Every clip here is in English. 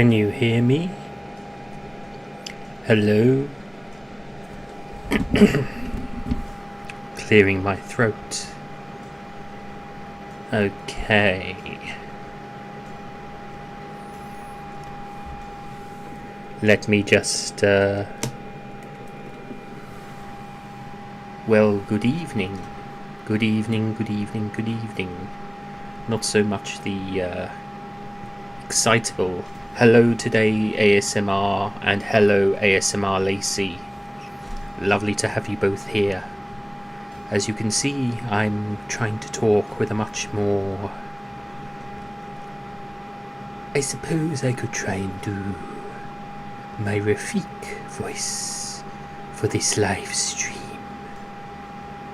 Can you hear me? Hello? Clearing my throat. Okay. Let me just, well, good evening. Good evening, good evening, good evening. Not so much the, excitable hello today ASMR and hello ASMR Lacey. Lovely to have you both here. As you can see, I'm trying to talk with a much more... I suppose I could try and do my Rafik voice for this live stream.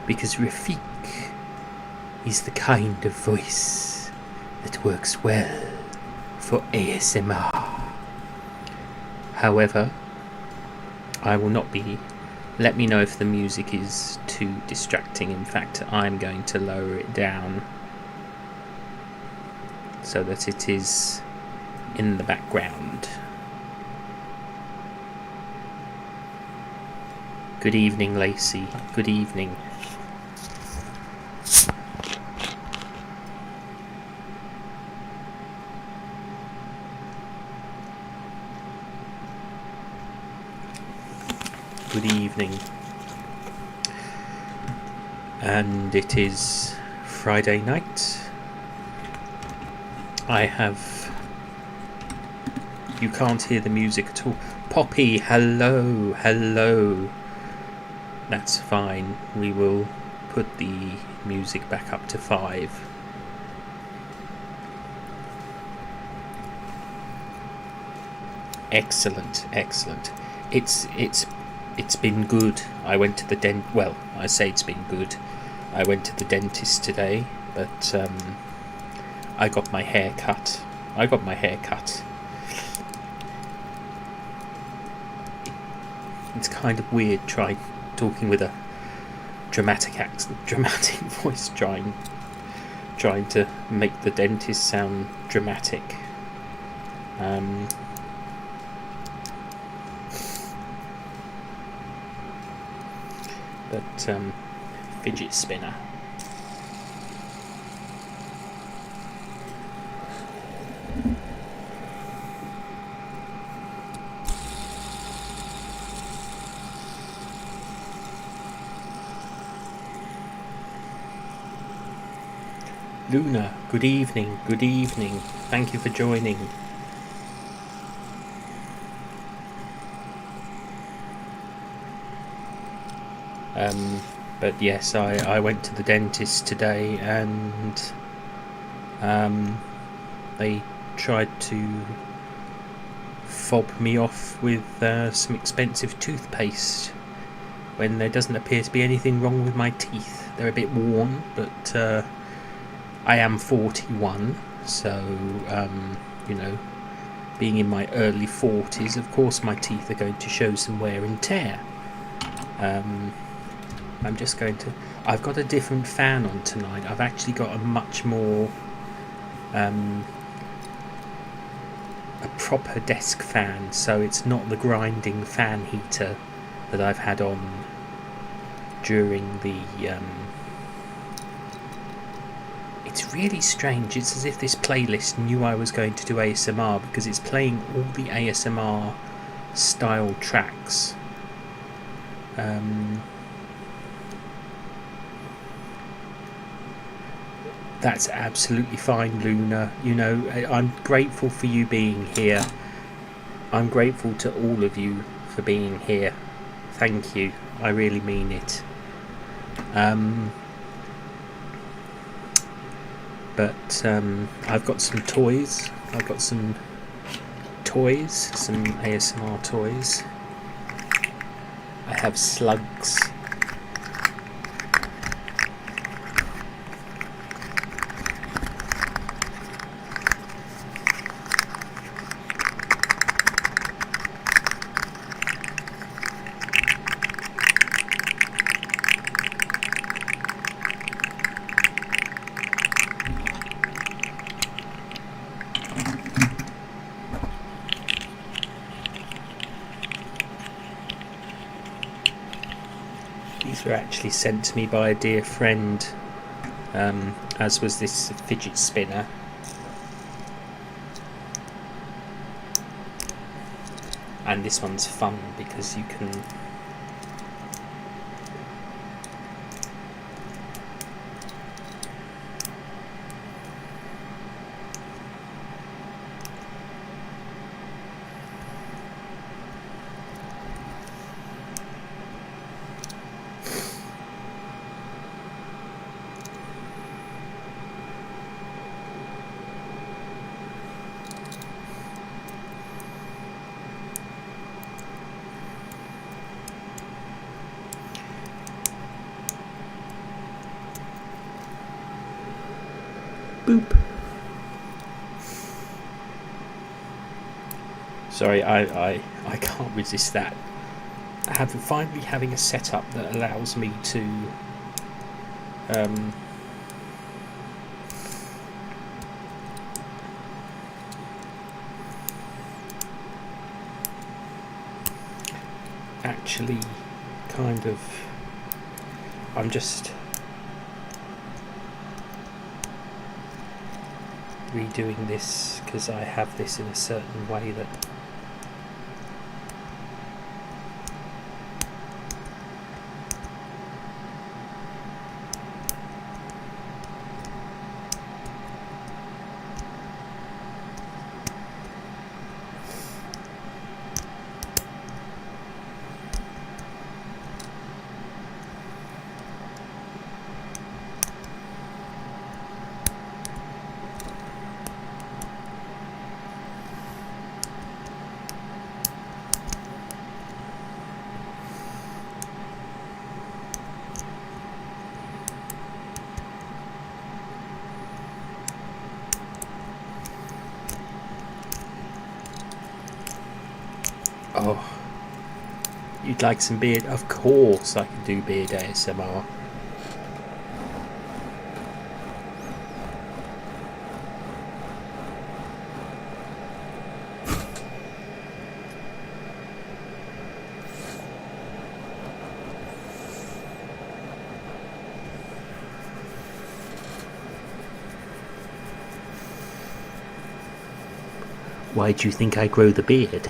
Because Rafik is the kind of voice that works well for ASMR. However, I will not be... Let me know if the music is too distracting. In fact, I'm going to lower it down so that it is in the background. Good evening, Lacey. Good evening. Good evening. And it is Friday night. I have... You can't hear the music at all. Poppy, hello, hello. That's fine. We will put the music back up to 5. Excellent, excellent. It's been good. I went to the well, I say it's been good. I went to the dentist today, but I got my hair cut. It's kind of weird talking with a dramatic accent, dramatic voice, trying to make the dentist sound dramatic. But fidget spinner. Luna, good evening, good evening. Thank you for joining. But yes, I went to the dentist today and they tried to fob me off with some expensive toothpaste when there doesn't appear to be anything wrong with my teeth. They're a bit worn, but I am 41, so you know, being in my early 40s, of course my teeth are going to show some wear and tear. I'm just going to... I've got a different fan on tonight. I've actually got a much more... a proper desk fan, so it's not the grinding fan heater that I've had on during the... It's really strange. It's as if this playlist knew I was going to do ASMR because it's playing all the ASMR style tracks. That's absolutely fine, Luna. You know, I'm grateful for you being here. I'm grateful to all of you for being here. Thank you. I really mean it. But I've got some toys. I've got some toys, some ASMR toys. I have slugs. These were actually sent to me by a dear friend, as was this fidget spinner. And this one's fun because you can boop. Sorry, I can't resist that. Finally having a setup that allows me to actually kind of, I'm just redoing this because I have this in a certain way that oh, you'd like some beard? Of course I can do beard ASMR. Why do you think I grow the beard?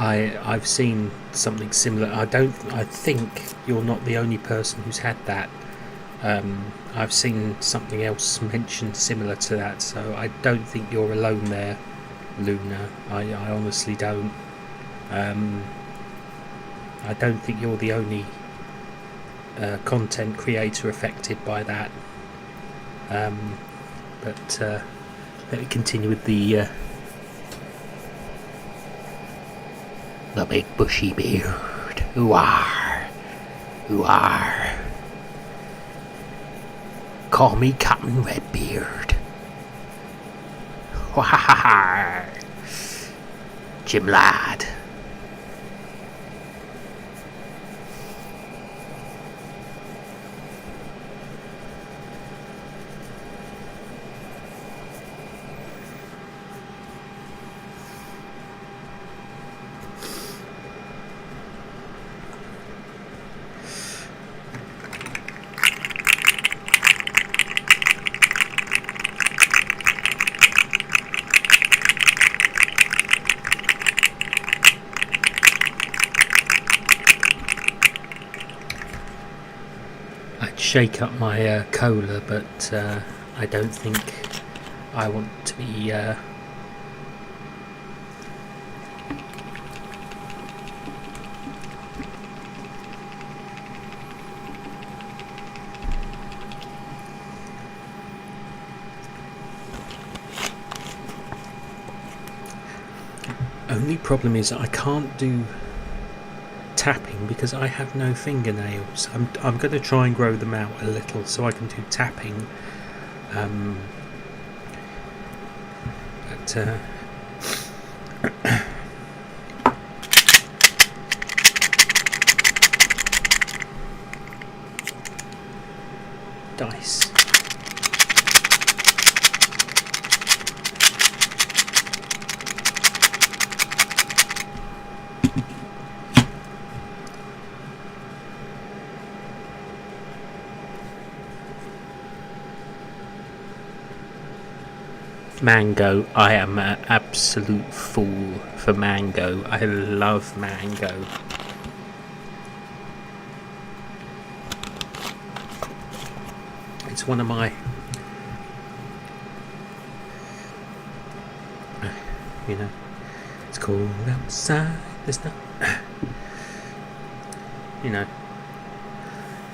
I've seen something similar. I think you're not the only person who's had that. I've seen something else mentioned similar to that, so I don't think you're alone there, Luna. I honestly don't. I don't think you're the only content creator affected by that. But let me continue with the big bushy beard. Who are? Call me Captain Redbeard. Jim lad. I'd shake up my cola, but I don't think I want to be only problem is I can't do tapping because I have no fingernails. I'm going to try and grow them out a little so I can do tapping. But dice. Mango. I am an absolute fool for mango. I love mango. It's one of my, it's cold outside. There's no,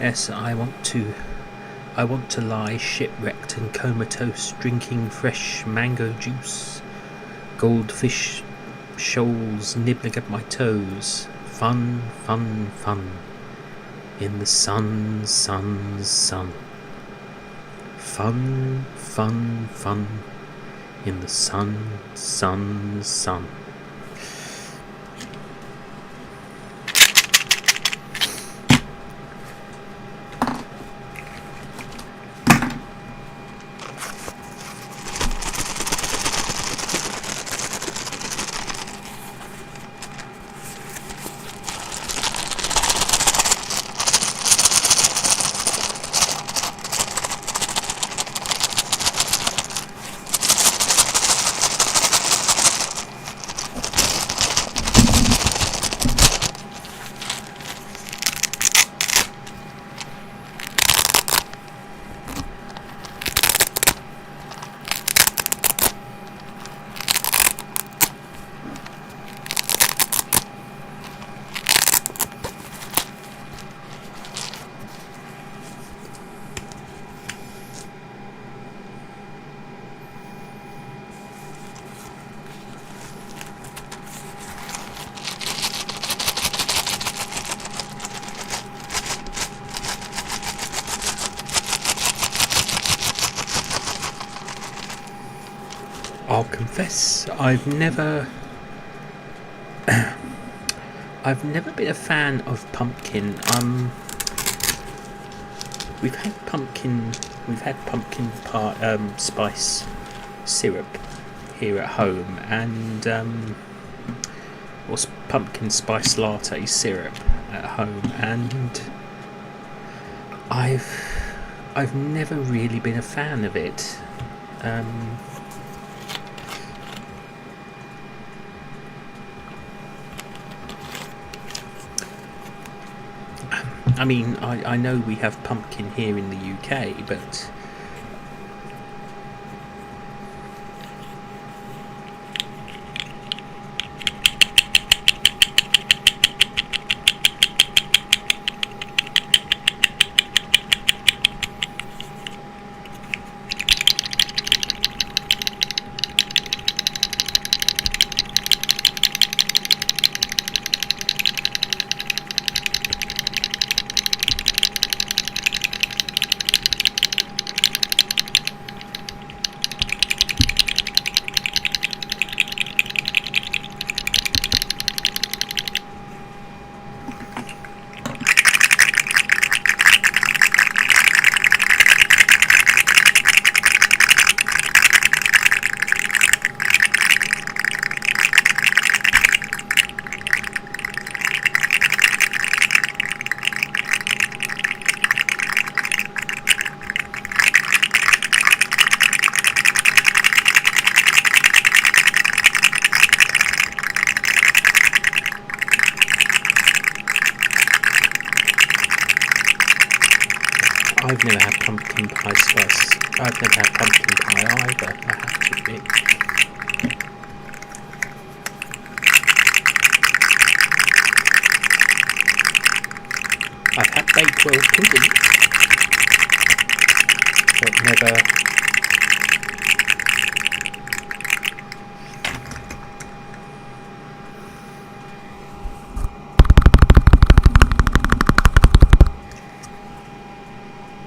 yes, I want to lie shipwrecked and comatose, drinking fresh mango juice, goldfish shoals nibbling at my toes. Fun, fun, fun, in the sun, sun, sun. Fun, fun, fun, in the sun, sun, sun. I'll confess, I've never been a fan of pumpkin. We've had pumpkin spice syrup here at home, and pumpkin spice latte syrup at home, and I've never really been a fan of it. I mean, I know we have pumpkin here in the UK, but I've never had pumpkin pie spice. I've never had pumpkin pie either, I have to admit. I've had Bakewell pudding, but never...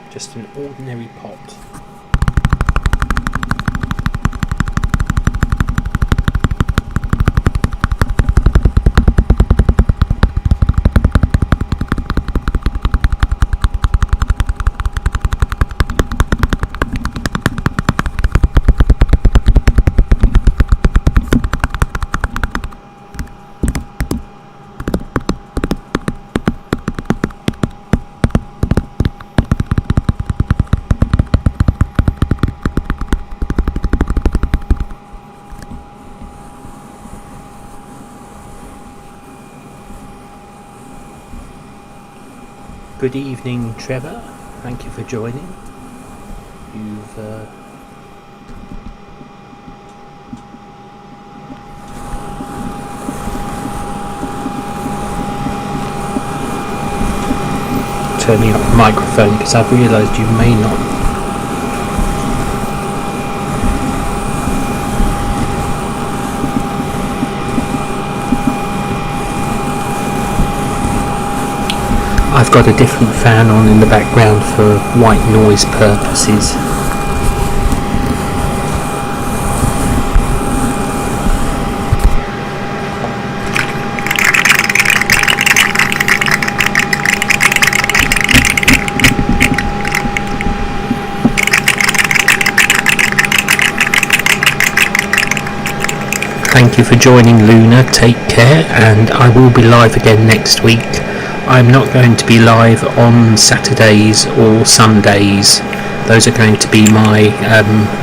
just an ordinary pot. Good evening, Trevor. Thank you for joining. You've turning up the microphone because I've realised you may not. I've got a different fan on in the background for white noise purposes. Thank you for joining, Luna. Take care, and I will be live again next week. I'm not going to be live on Saturdays or Sundays. Those are going to be my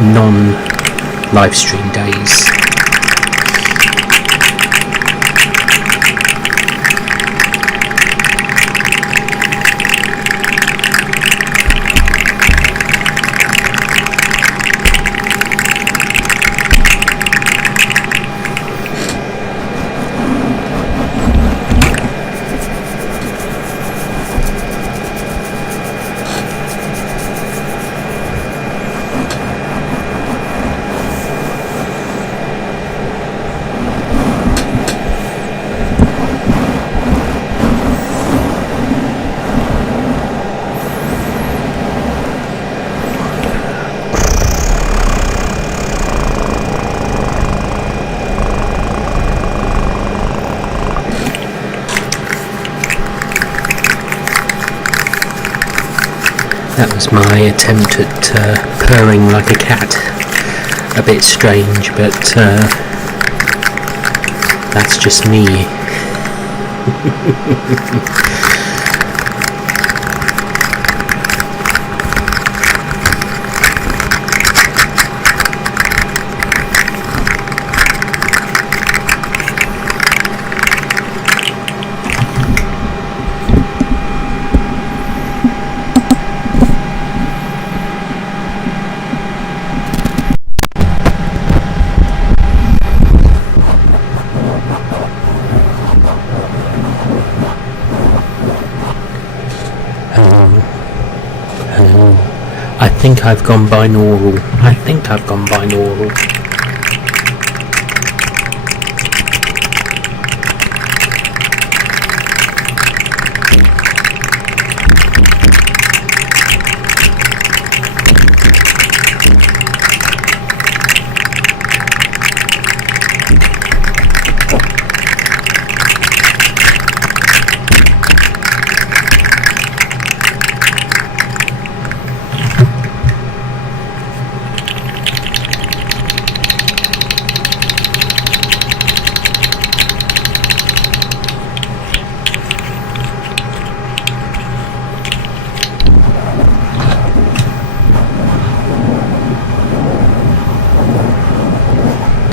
non-live stream days. That was my attempt at purring like a cat. A bit strange, but that's just me. I think I've gone binaural.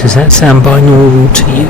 Does that sound binaural to you?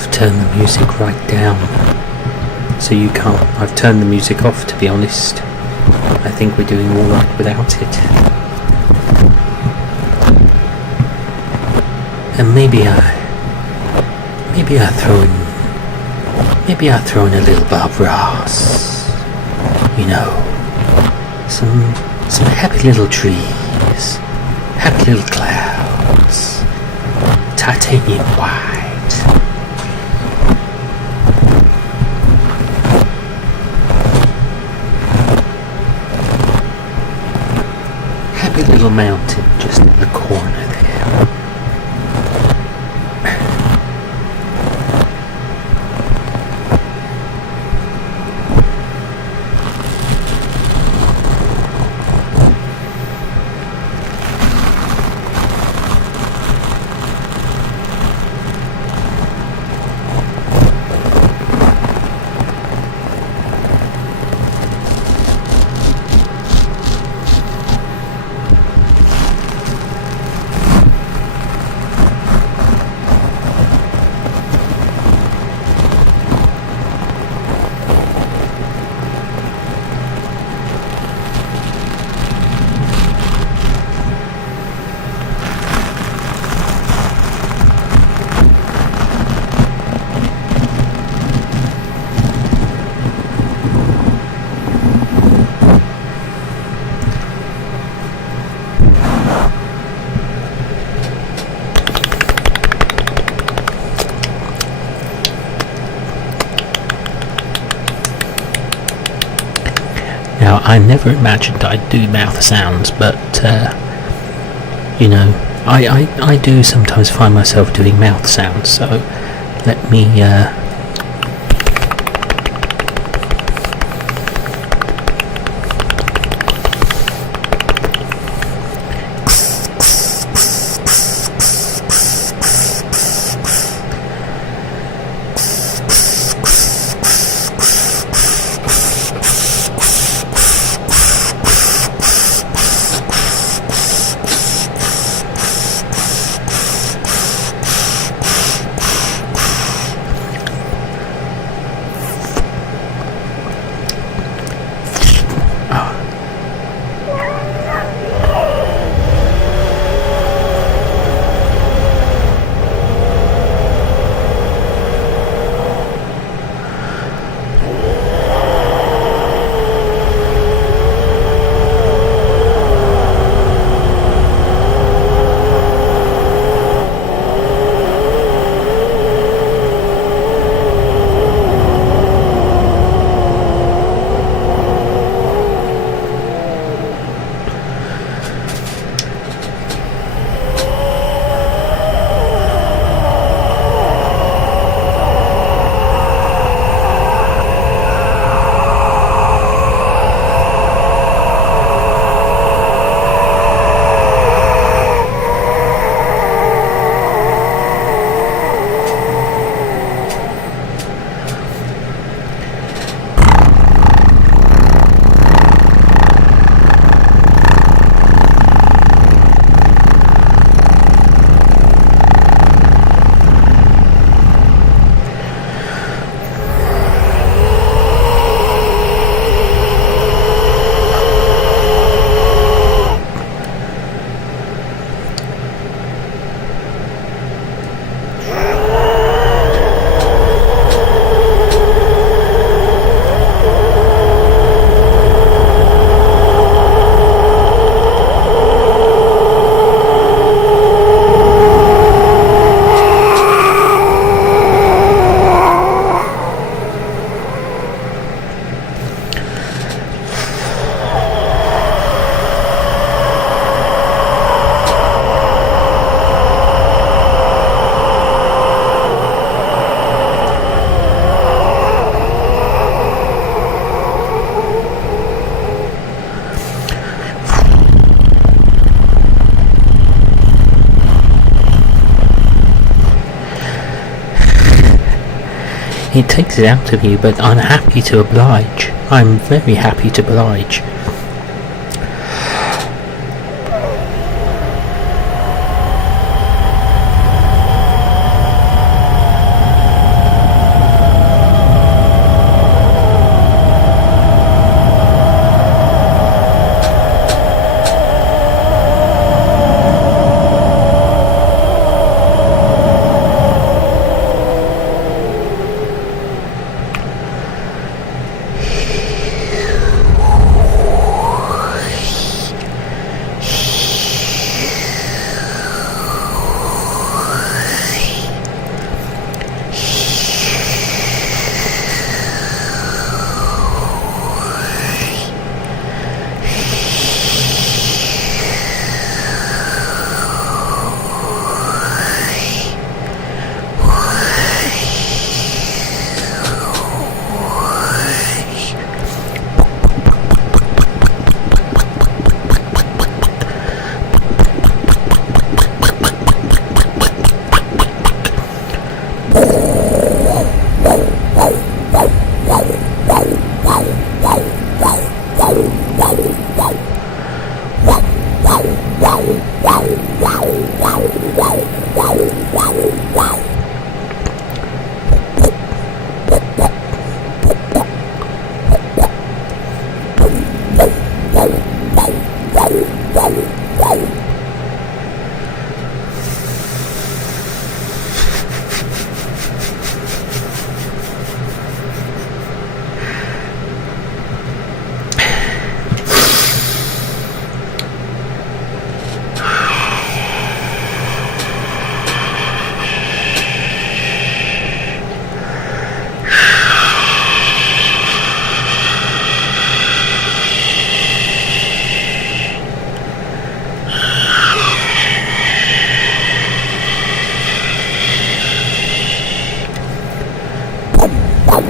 I've turned the music right down, so you can't. I've turned the music off, to be honest. I think we're doing all right without it. And maybe I throw in a little Bob Ross. You know, some happy little trees, happy little clouds, titanium white. Happy little mountain just in the corner there. Now, I never imagined I'd do mouth sounds, but, I do sometimes find myself doing mouth sounds, so let me, it takes it out of you, but I'm happy to oblige. I'm very happy to oblige. Ah.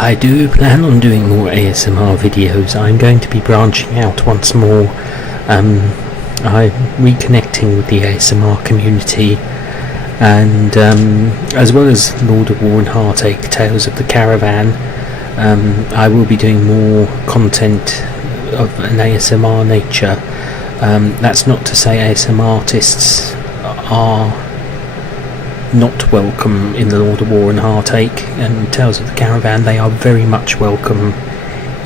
I do plan on doing more ASMR videos. I'm going to be branching out once more. I'm reconnecting with the ASMR community, and as well as Lord of War and Heartache, Tales of the Caravan, I will be doing more content of an ASMR nature. That's not to say ASMR artists are not welcome in the Lord of War and Heartache and Tales of the Caravan. They are very much welcome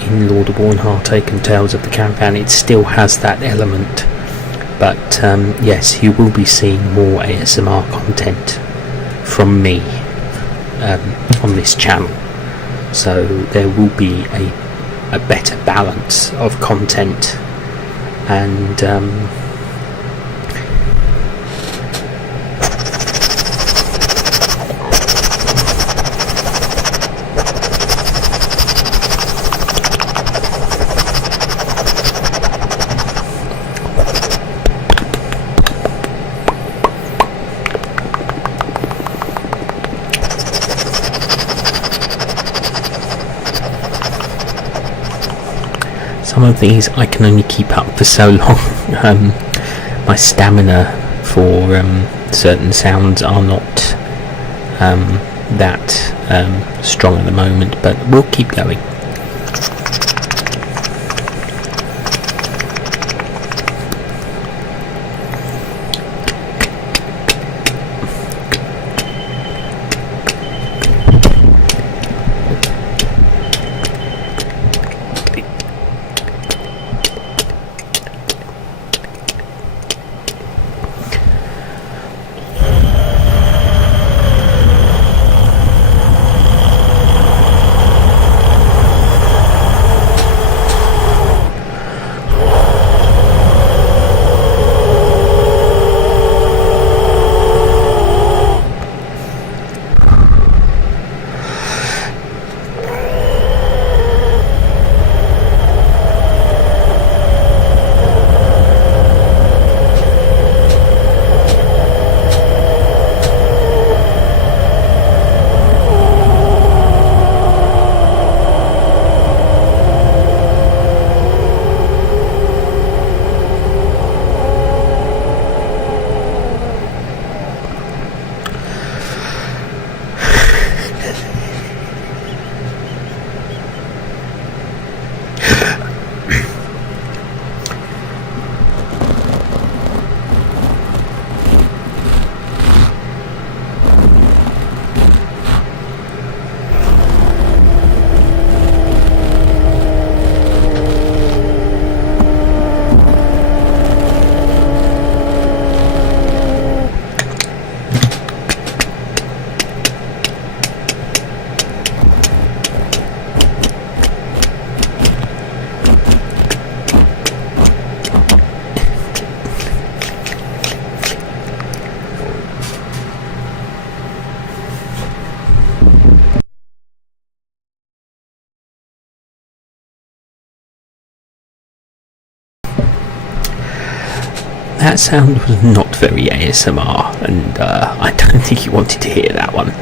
in Lord of War and Heartache and Tales of the Caravan. It still has that element, but yes, you will be seeing more ASMR content from me on this channel, so there will be a better balance of content, and some of these I can only keep up for so long. My stamina for certain sounds are not that strong at the moment, but we'll keep going. That sound was not very ASMR, and I don't think you wanted to hear that one.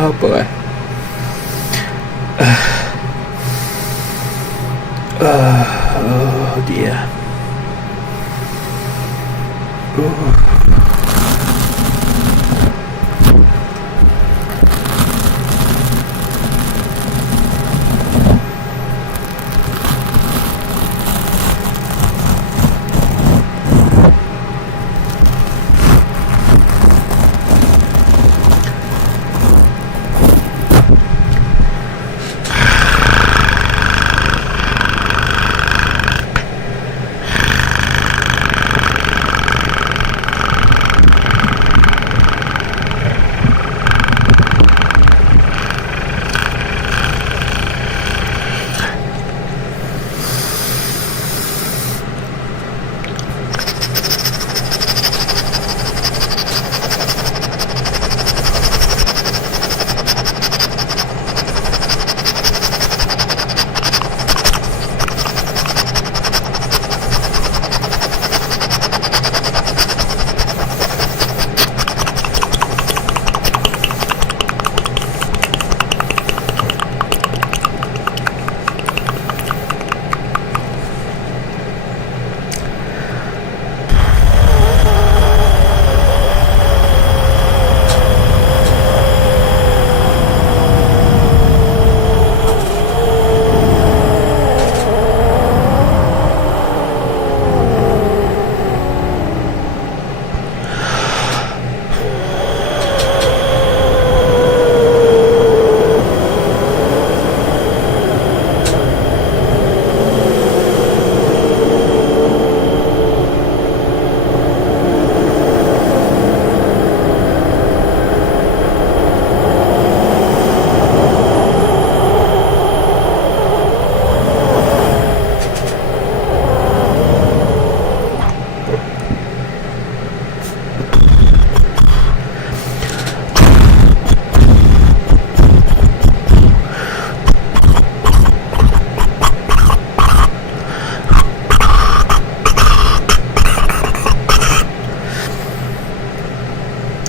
Oh boy. Oh dear. Ooh.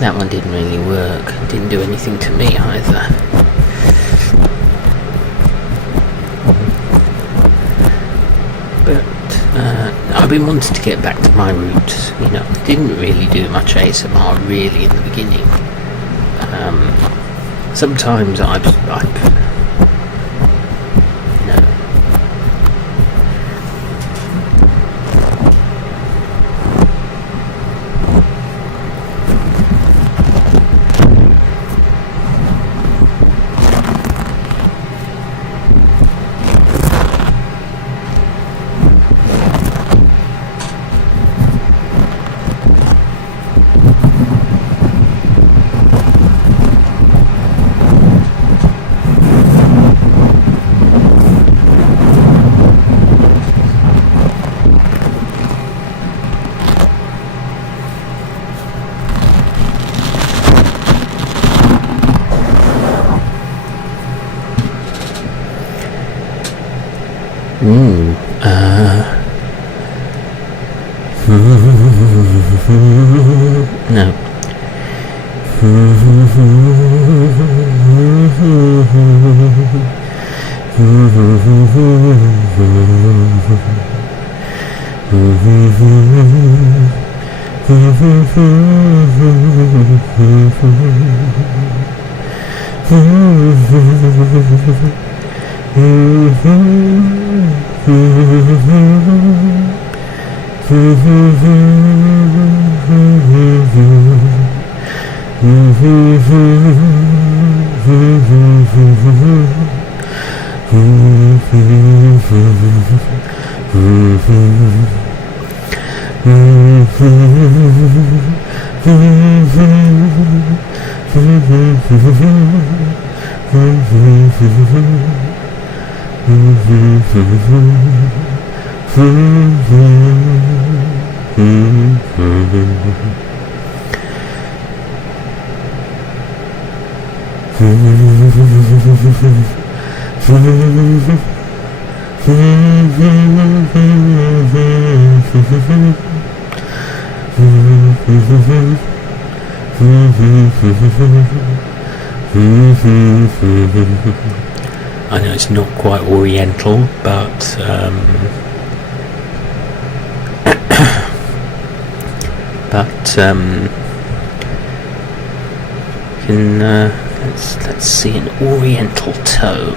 That one didn't really work. Didn't do anything to me either. But I've been wanting to get back to my roots. You know, I didn't really do much ASMR really in the beginning. Sometimes I've no. I know it's not quite oriental, but let's see an oriental tone.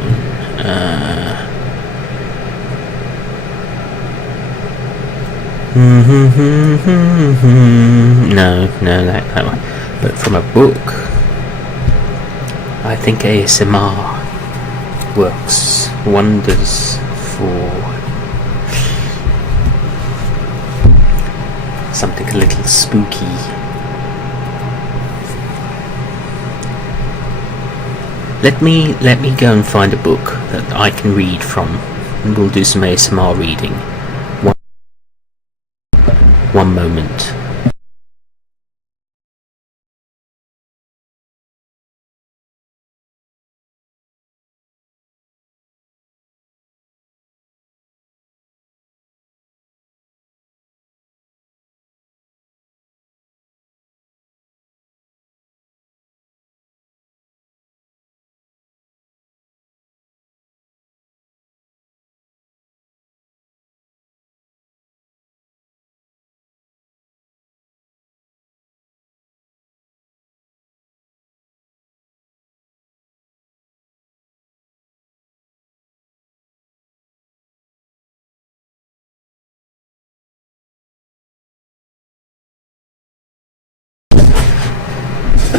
No, that one. But from a book, I think ASMR works wonders for something a little spooky. Let me go and find a book that I can read from, and we'll do some ASMR reading. One moment.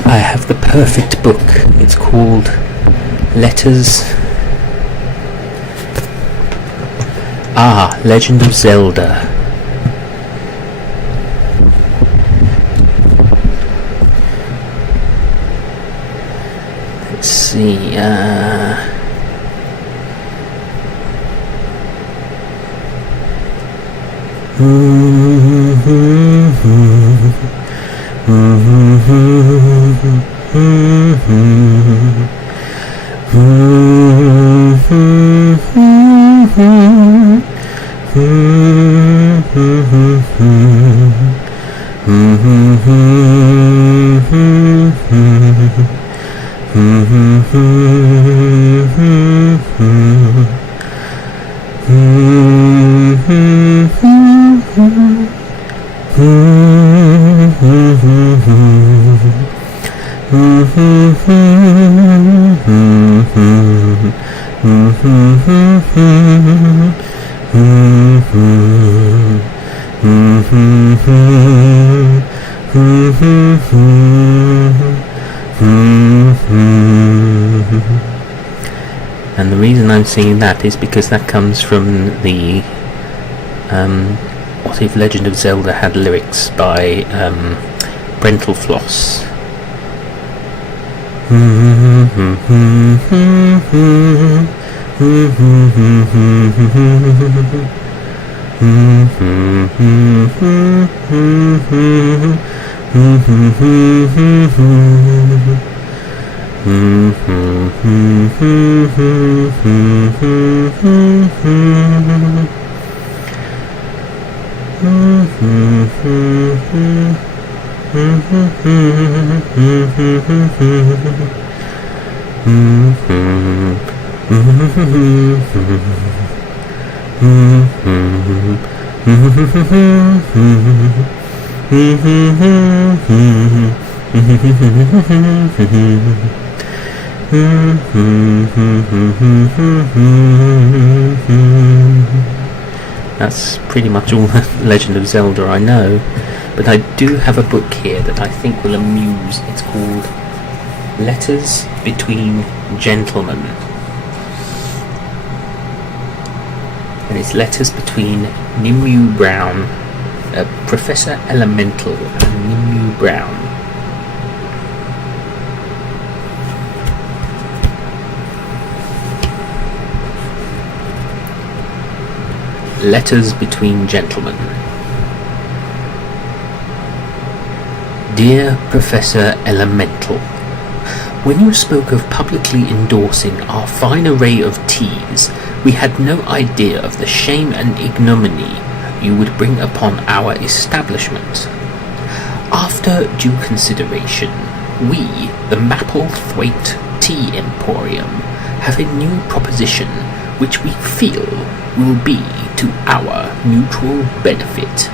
I have the perfect book. It's called Letters. Legend of Zelda. Let's see, and the reason I'm singing that is because that comes from the What If Legend of Zelda had lyrics by Brental Floss. That's pretty much all the Legend of Zelda I know. But I do have a book here that I think will amuse. It's called Letters Between Gentlemen. And it's letters between Nimue Brown, Professor Elemental, and Nimue Brown. Letters Between Gentlemen. Dear Professor Elemental, when you spoke of publicly endorsing our fine array of teas, we had no idea of the shame and ignominy you would bring upon our establishment. After due consideration, we, the Mapplethwaite Tea Emporium, have a new proposition which we feel will be to our mutual benefit.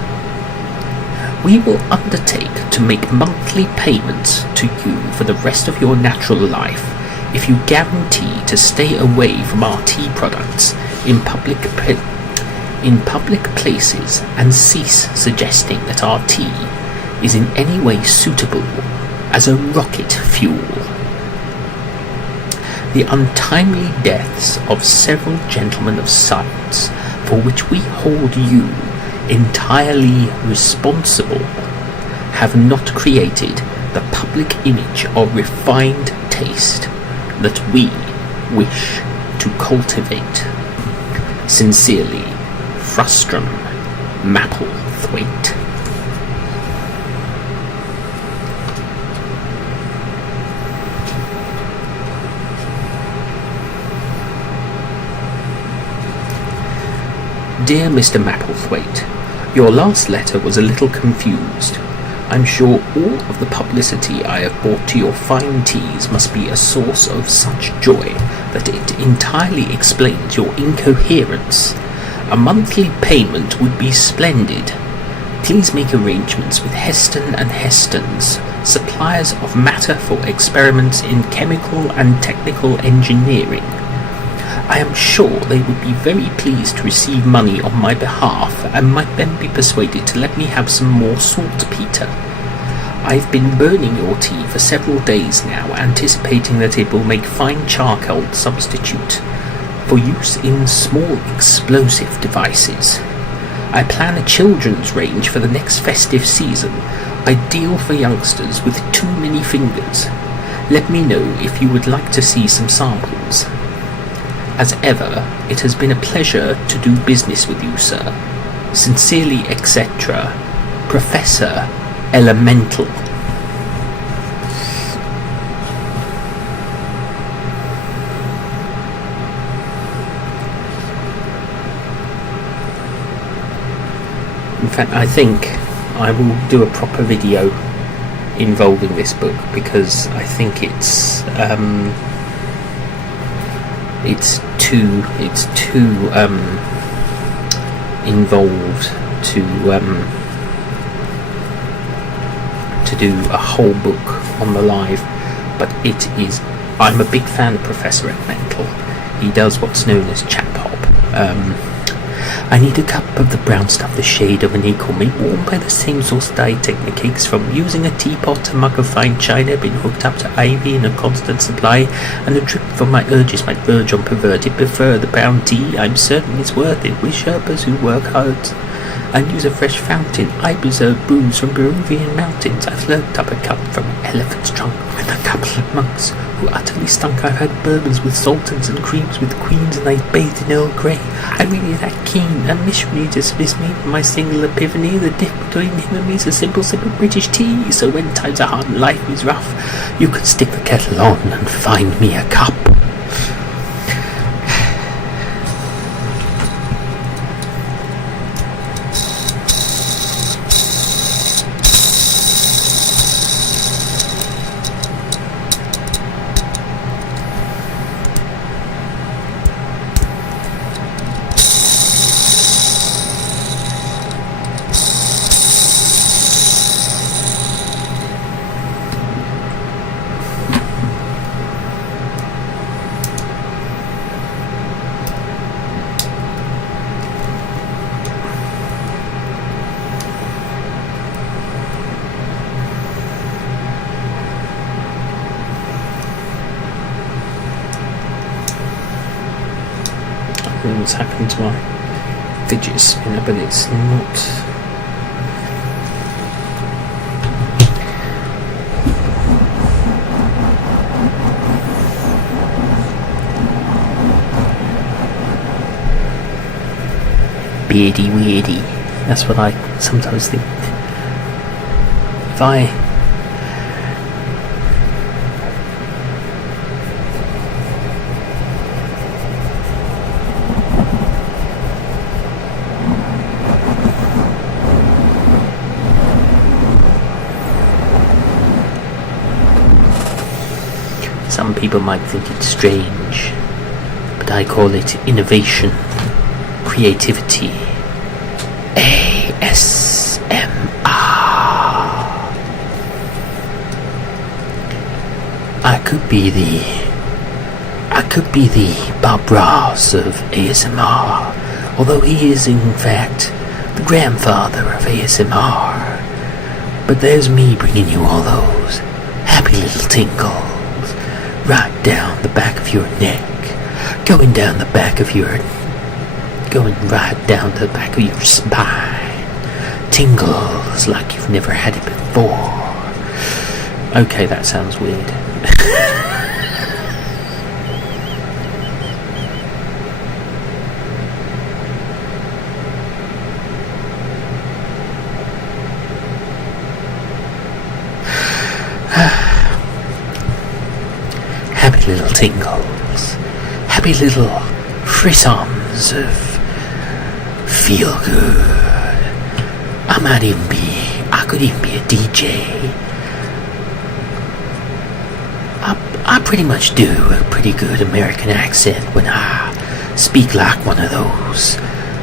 We will undertake to make monthly payments to you for the rest of your natural life if you guarantee to stay away from our tea products in public places and cease suggesting that our tea is in any way suitable as a rocket fuel. The untimely deaths of several gentlemen of science, for which we hold you entirely responsible, have not created the public image of refined taste that we wish to cultivate. Sincerely, Frustrum Mapplethwaite. Dear Mr. Mapplethwaite, your last letter was a little confused. I'm sure all of the publicity I have brought to your fine teas must be a source of such joy that it entirely explains your incoherence. A monthly payment would be splendid. Please make arrangements with Heston and Heston's, suppliers of matter for experiments in chemical and technical engineering. I am sure they would be very pleased to receive money on my behalf and might then be persuaded to let me have some more saltpeter. I've been burning your tea for several days now, anticipating that it will make fine charcoal substitute for use in small explosive devices. I plan a children's range for the next festive season, ideal for youngsters with too many fingers. Let me know if you would like to see some samples. As ever, it has been a pleasure to do business with you, sir. Sincerely, etc., Professor Elemental. In fact, I think I will do a proper video involving this book, because I think it's too involved to do a whole book on the live, but I'm a big fan of Professor Elemental. He does what's known as chap hop. I need a cup of the brown stuff the shade of an acorn made warm by the same source that I take the cakes from, using a teapot, a mug of fine china, been hooked up to ivy in a constant supply, and a drip from my urges might verge on perverted. Prefer the brown tea, I'm certain it's worth it, with Sherpas who work hard and use a fresh fountain. I preserve brews from Peruvian mountains. I've slurped up a cup from an elephant's trunk with a couple of monks who utterly stunk. I've had bourbons with sultans and creams with queens, and I've bathed in Earl Grey. I'm really that keen. A missionary dismissed me from my single epiphany. The difference between him and me is a simple sip of British tea. So when times are hard and life is rough, you can stick the kettle on and find me a cup. what's happened to my fidget spinner, but it's not. Beardy weirdy. That's what I sometimes think. If I Some people might think it's strange, but I call it innovation, creativity, ASMR. I could be the Bob Ross of ASMR, although he is in fact the grandfather of ASMR. But there's me bringing you all those happy little tingles right down the back of your neck, going right down to the back of your spine. Tingles like you've never had it before. Okay, that sounds weird. Happy little tingles, happy little frissons of feel good. I could even be a DJ. I pretty much do a pretty good American accent when I speak like one of those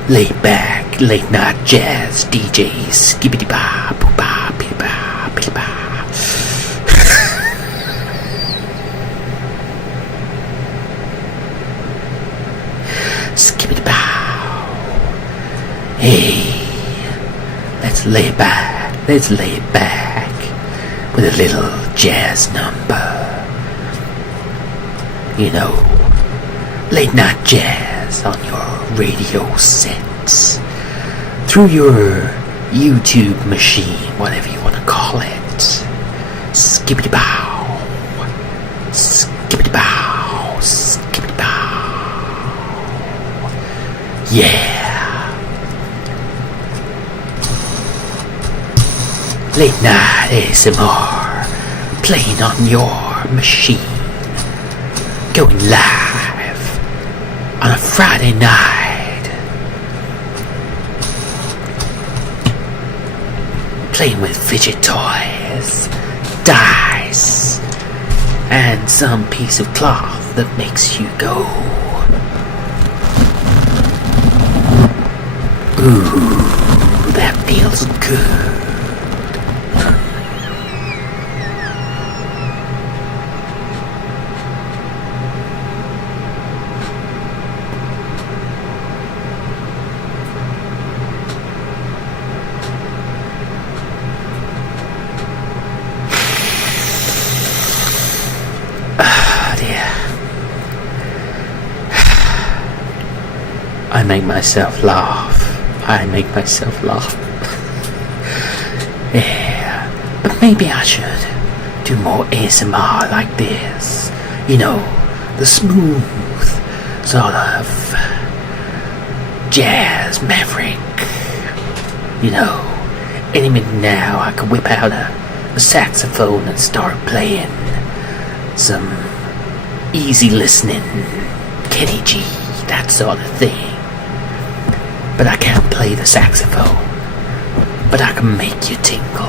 laid back, late night jazz DJs. Skibbity ba, boo ba, pee ba, pee ba. Skibbity bow. Hey, let's lay it back with a little jazz number. You know, late night jazz on your radio sets, through your YouTube machine, whatever you want to call it. Skibbity bow, skibbity bow, skibbity bow. Yeah. Late night ASMR playing on your machine, going live on a Friday night, playing with fidget toys, dice, and some piece of cloth that makes you go, ooh, that feels good. I make myself laugh. Yeah, but maybe I should do more ASMR like this. You know, the smooth sort of jazz maverick. You know, any minute now I could whip out a saxophone and start playing some easy listening Kenny G, that sort of thing. But I can't play the saxophone. But I can make you tingle.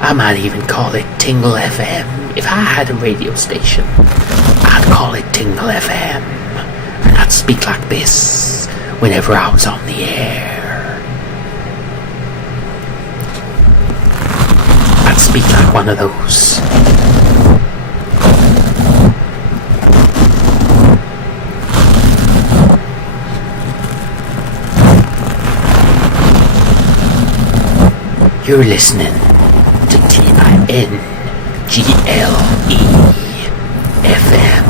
I might even call it Tingle FM. If I had a radio station, I'd call it Tingle FM. And I'd speak like this whenever I was on the air. I'd speak like one of those You're listening to TINGLE FM.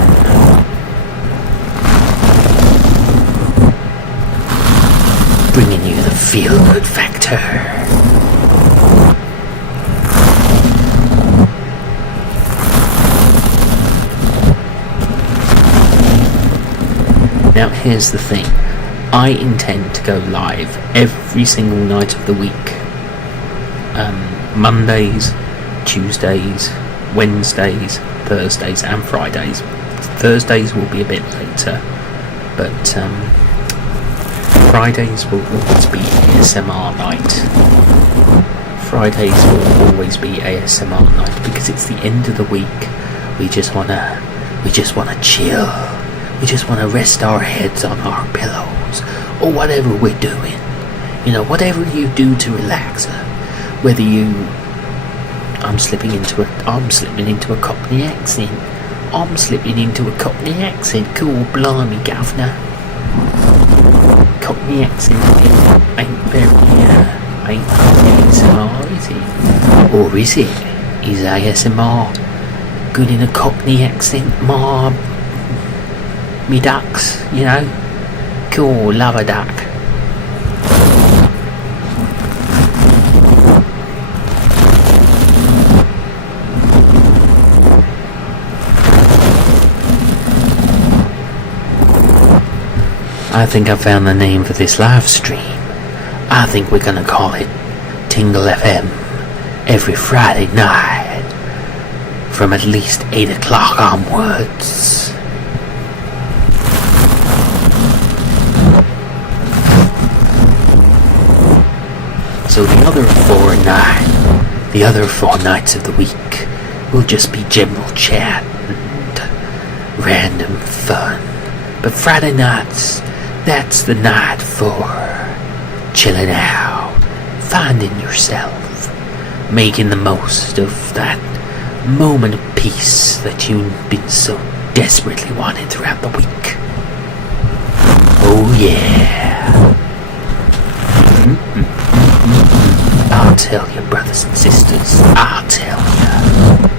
Bringing you the feel-good factor. Now here's the thing. I intend to go live every single night of the week. Mondays, Tuesdays, Wednesdays, Thursdays and Fridays. Thursdays will be a bit later, but Fridays will always be ASMR night. Fridays will always be ASMR night because it's the end of the week. We just wanna chill. We just wanna rest our heads on our pillows or whatever we're doing. You know, whatever you do to relax. Whether I'm slipping into a Cockney accent. I'm slipping into a Cockney accent. Cool, blimey, governor. Cockney accent ain't very ASMR, is it? Or is it? Is ASMR good in a Cockney accent? Me ducks, you know? Cool, love a duck. I think I found the name for this live stream. I think we're gonna call it Tingle FM every Friday night from at least 8 o'clock onwards. So the other four nights of the week will just be general chat and random fun. But Friday nights, that's the night for chilling out, finding yourself, making the most of that moment of peace that you've been so desperately wanting throughout the week. Oh yeah. I'll tell you, brothers and sisters, I'll tell you.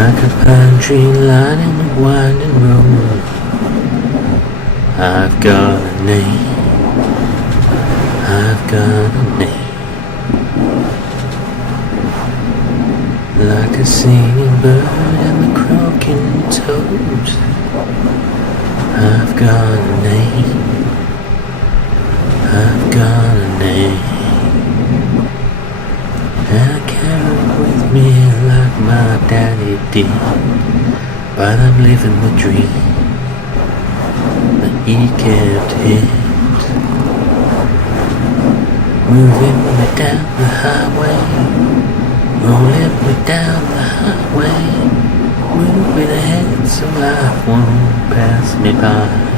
Like a pine tree lining the winding road, I've got a name, I've got a name. Like a singing bird and the croaking toad, I've got a name, I've got a name. And I carry it with me like my daddy did, but I'm living the dream that he kept it. Moving me down the highway, rolling me down the highway, moving ahead so life won't pass me by.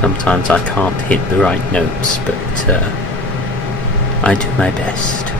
Sometimes I can't hit the right notes, but I do my best.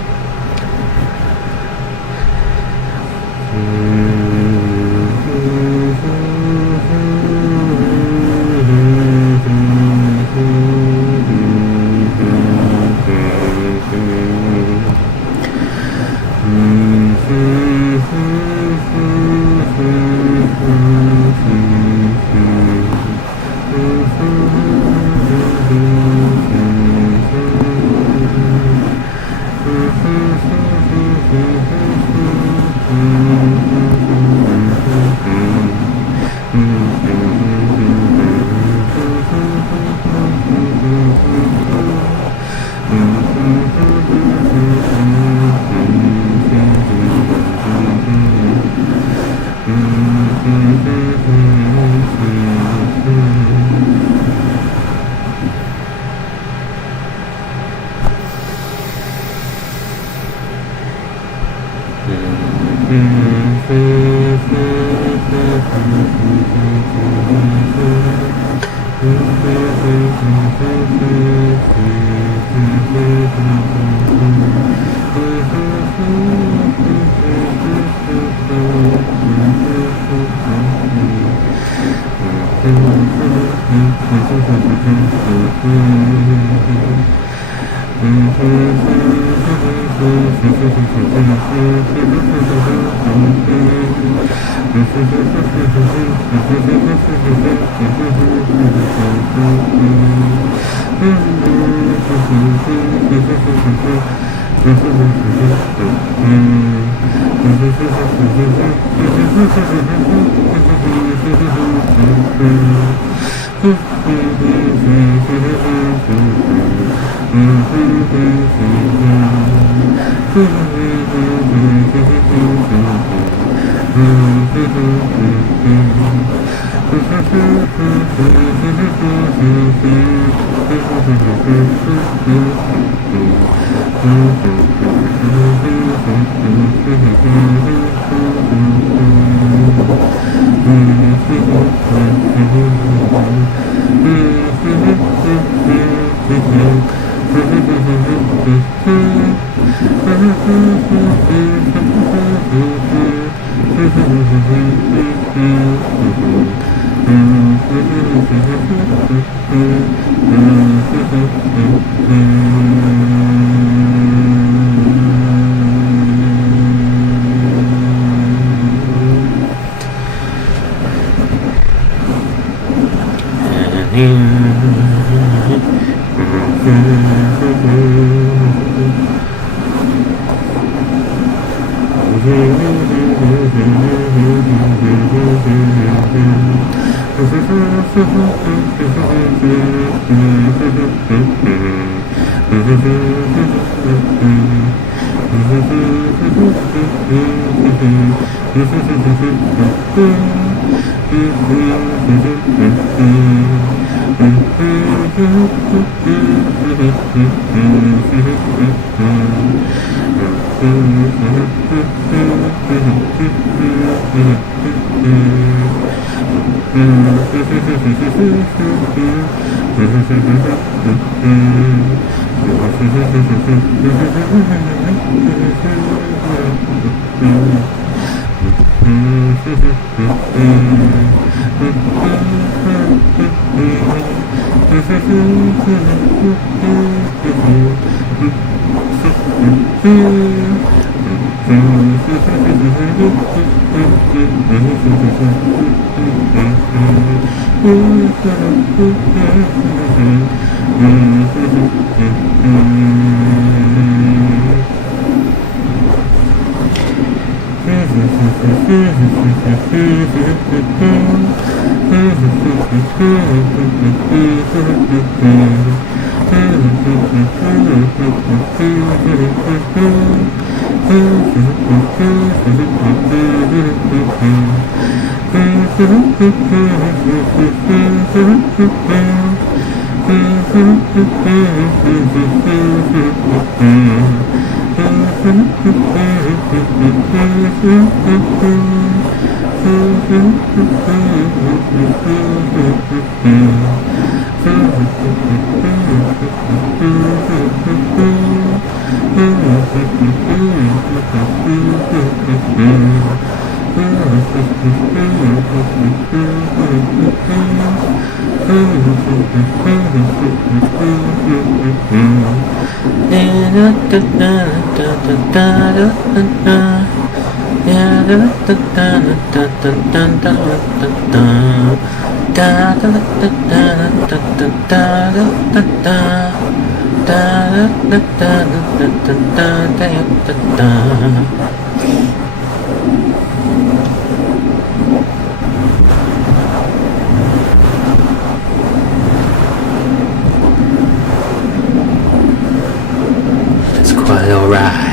It's quite alright.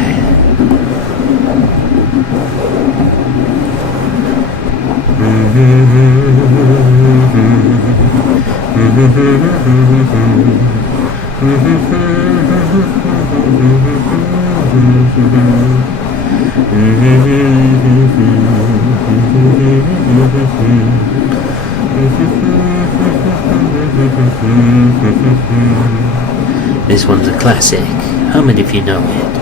This one's a classic. Hum it if you know it.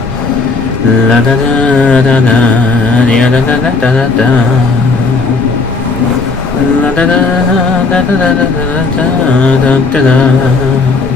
La da da da da, da da da da da da. La da da da da da da da da da.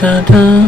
da da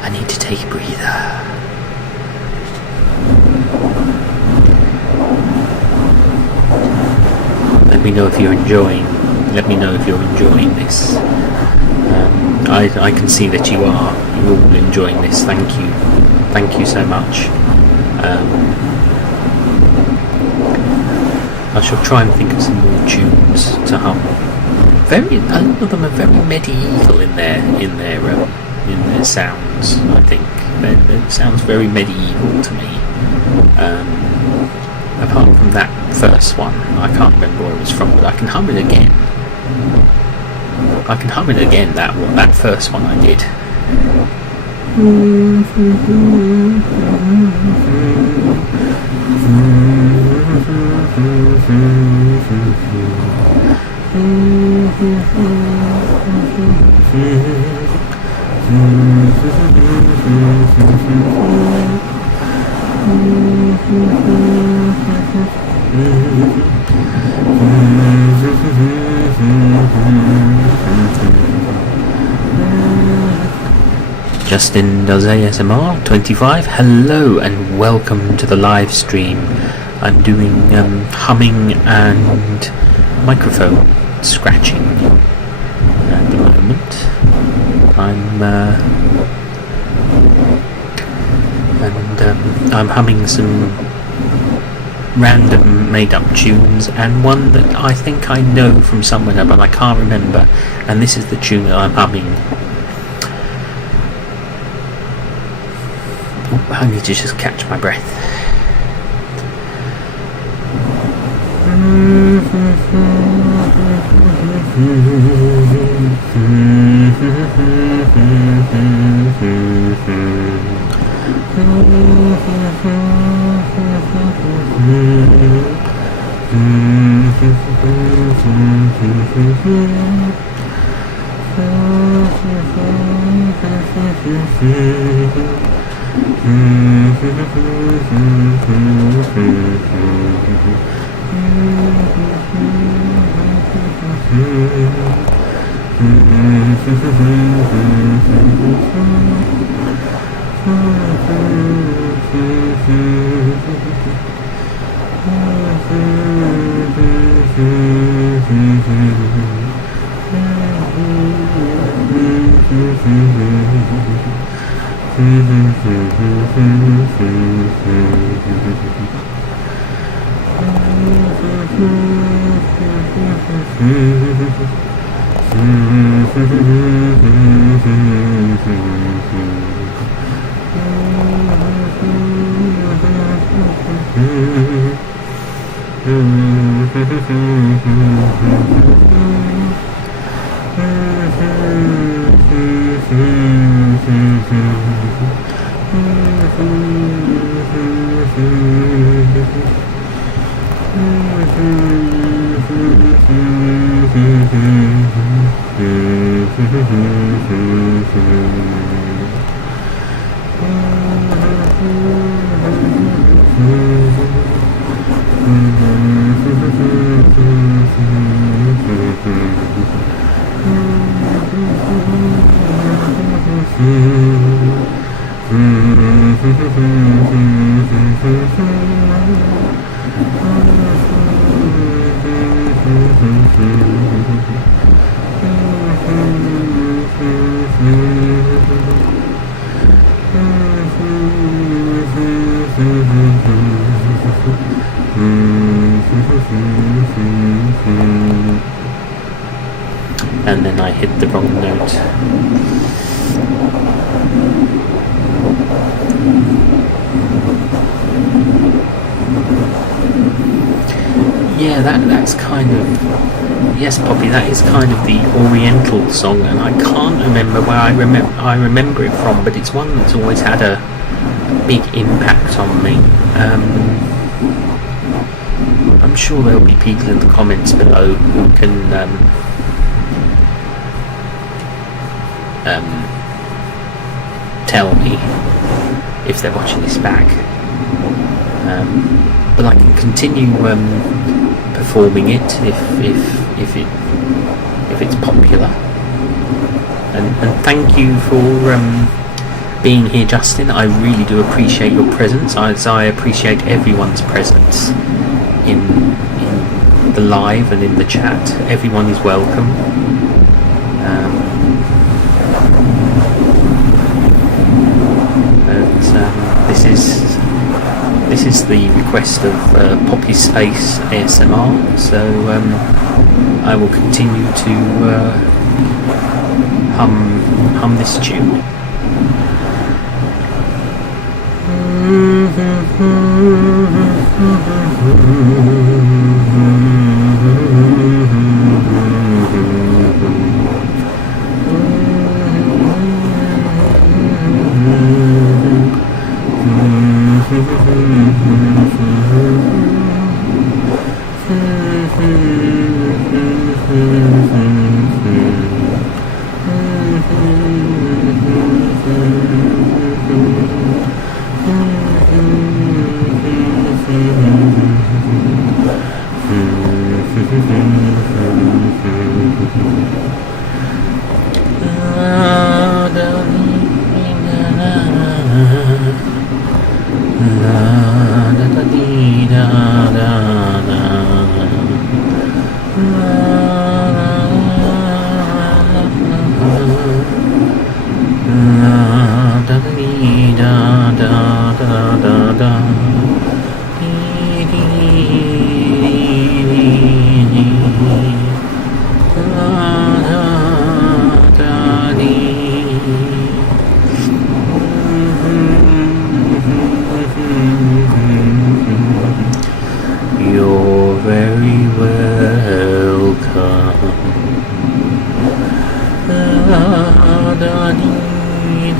I need to take a breather. Let me know if you're enjoying. Let me know if you're enjoying this. I can see that you are. You're all enjoying this. Thank you. Thank you so much. I shall try and think of some more tunes to hum. A lot of them are very medieval in their sounds. I think it sounds very medieval to me. Apart from that first one, I can't remember where it was from, but I can hum it again. That first one I did. Justin does ASMR 25. Hello and welcome to the live stream. I'm doing humming and microphone scratching at the moment. I'm humming some random made-up tunes and one that I think I know from somewhere but I can't remember, and this is the tune that I'm humming. I need to just catch my breath. And then I hit the wrong note. Yeah, that's kind of... Yes, Poppy, that is kind of the Oriental song, and I can't remember where I remember it from, but it's one that's always had a big impact on me. I'm sure there'll be people in the comments below who can tell me if they're watching this back. But I can continue performing it if it's popular. And thank you for being here, Justin. I really do appreciate your presence, as I appreciate everyone's presence in the live and in the chat. Everyone is welcome. This is the request of Poppy Space ASMR, so I will continue to hum this tune.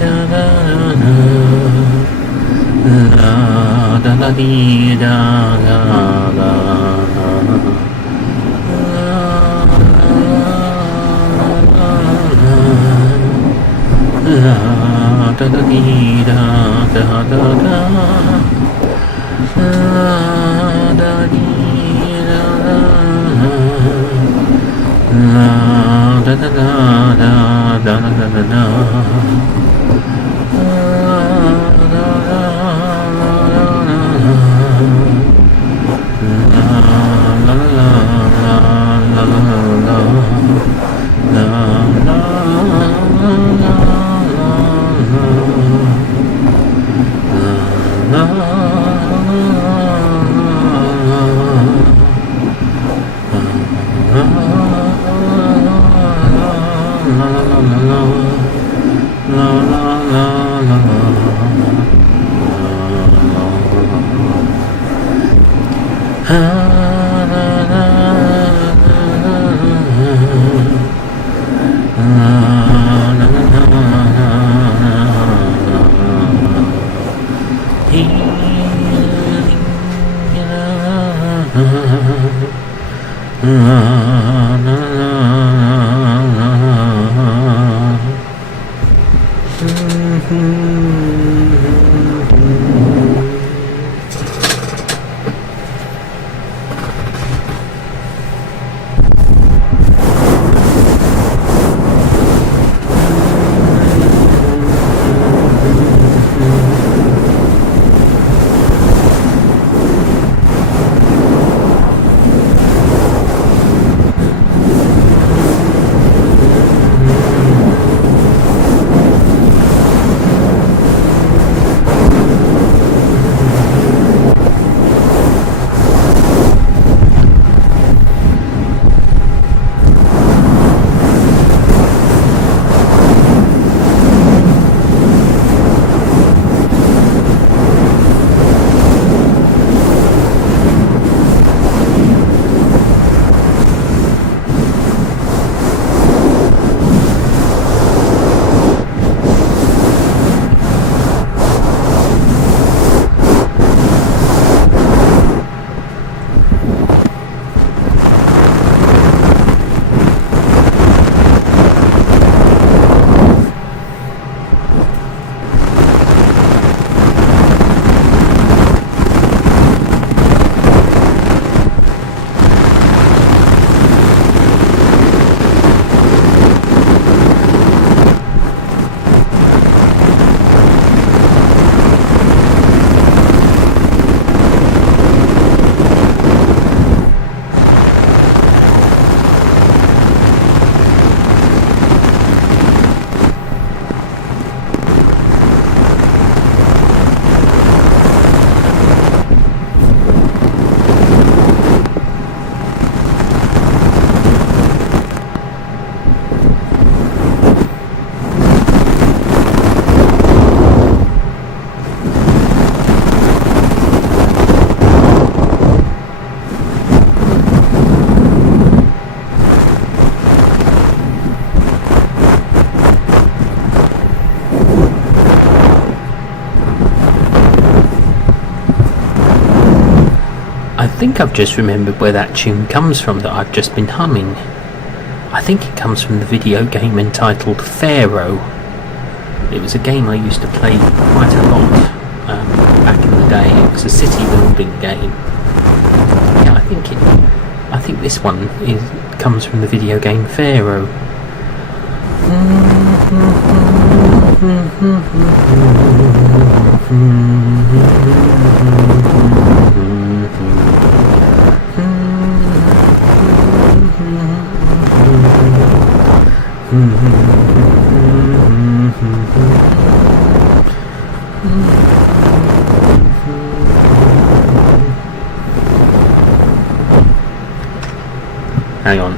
da da da da da dee da da da da da dee da da da da da dee da da da da da da da da da. I think I've just remembered where that tune comes from that I've just been humming. I think it comes from the video game entitled Pharaoh. It was a game I used to play quite a lot back in the day. It was a city building game. Yeah, I think this one comes from the video game Pharaoh. Hang on.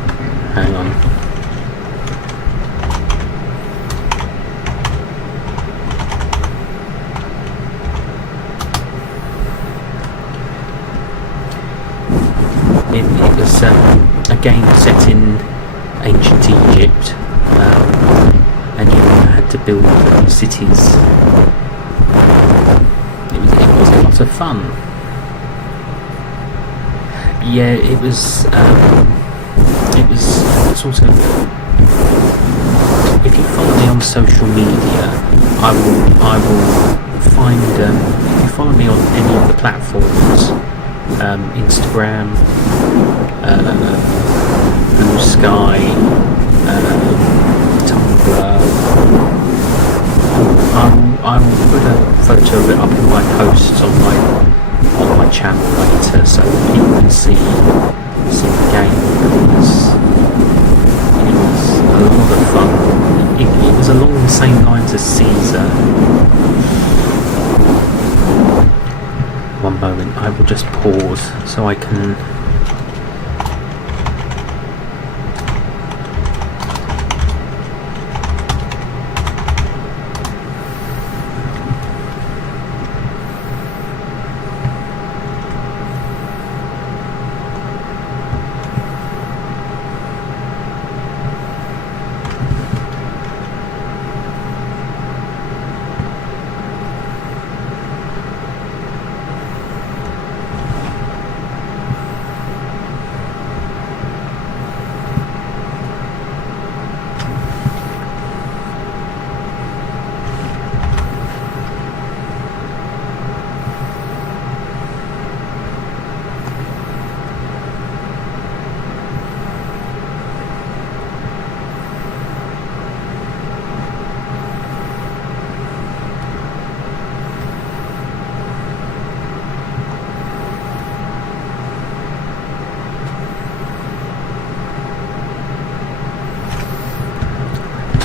It was a game set in ancient Egypt, and you had to build cities. It was a lot of fun. Yeah, it was also. If you follow me on social media, I will find. If you follow me on any of the platforms, Instagram, Blue Sky, Tumblr, I will put a photo of it up in my posts on my channel later, so that people can see the game. It was a lot of fun. It was along the same lines as Caesar. One moment, I will just pause so I can.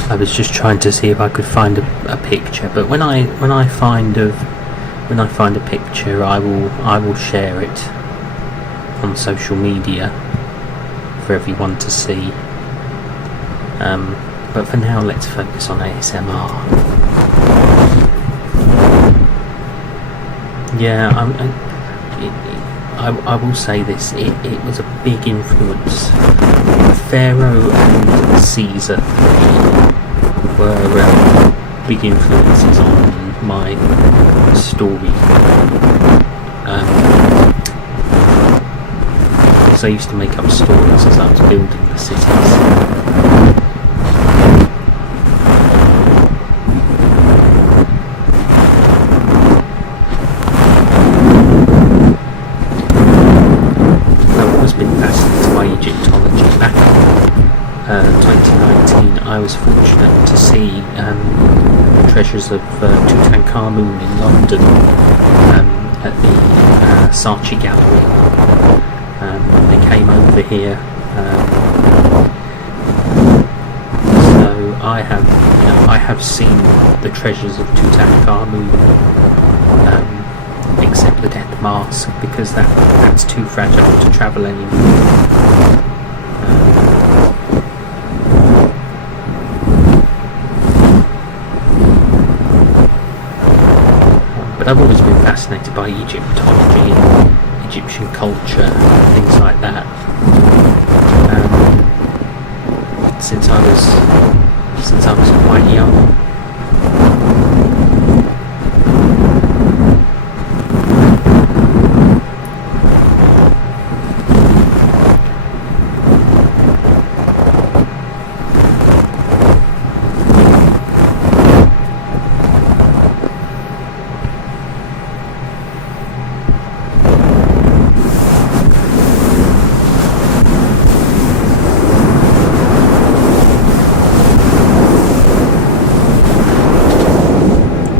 I was just trying to see if I could find a picture, but when I find a picture, I will share it on social media for everyone to see. But for now, let's focus on ASMR. Yeah, I will say this. It was a big influence. Pharaoh and Caesar were big influences on my story. Because I used to make up stories as I was building the cities. I was fortunate to see treasures of Tutankhamun in London at the Saatchi Gallery. They came over here, so I have seen the treasures of Tutankhamun, except the death mask, because that's too fragile to travel anymore. But I've always been fascinated by Egyptology and Egyptian culture, things like that. Since I was quite young.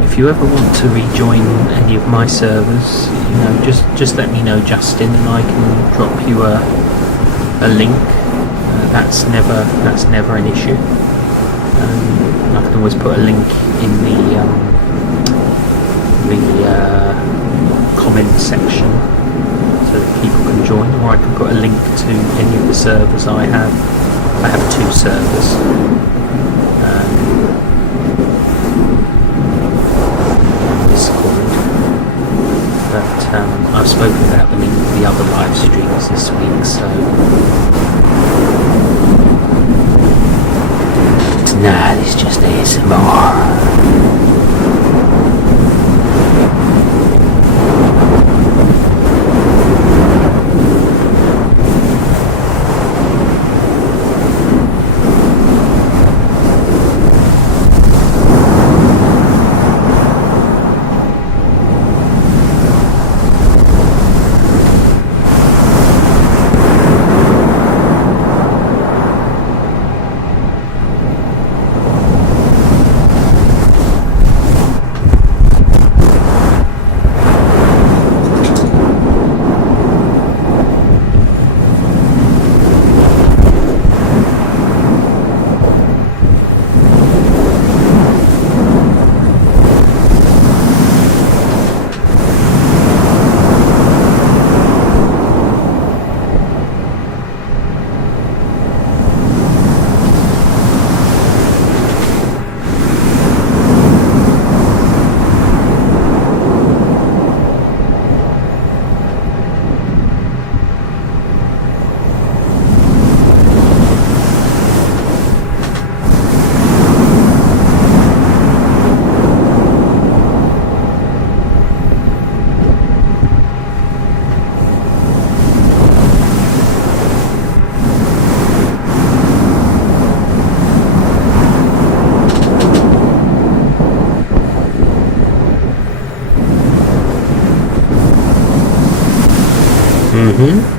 If you ever want to rejoin any of my servers, just let me know, Justin, and I can drop you a link. That's never an issue. I can always put a link in the comment section so that people can join, or I can put a link to any of the servers I have. I have 2 servers. But I've spoken about them in the other live streams this week, so not. It's just ASMR. Mm-hmm.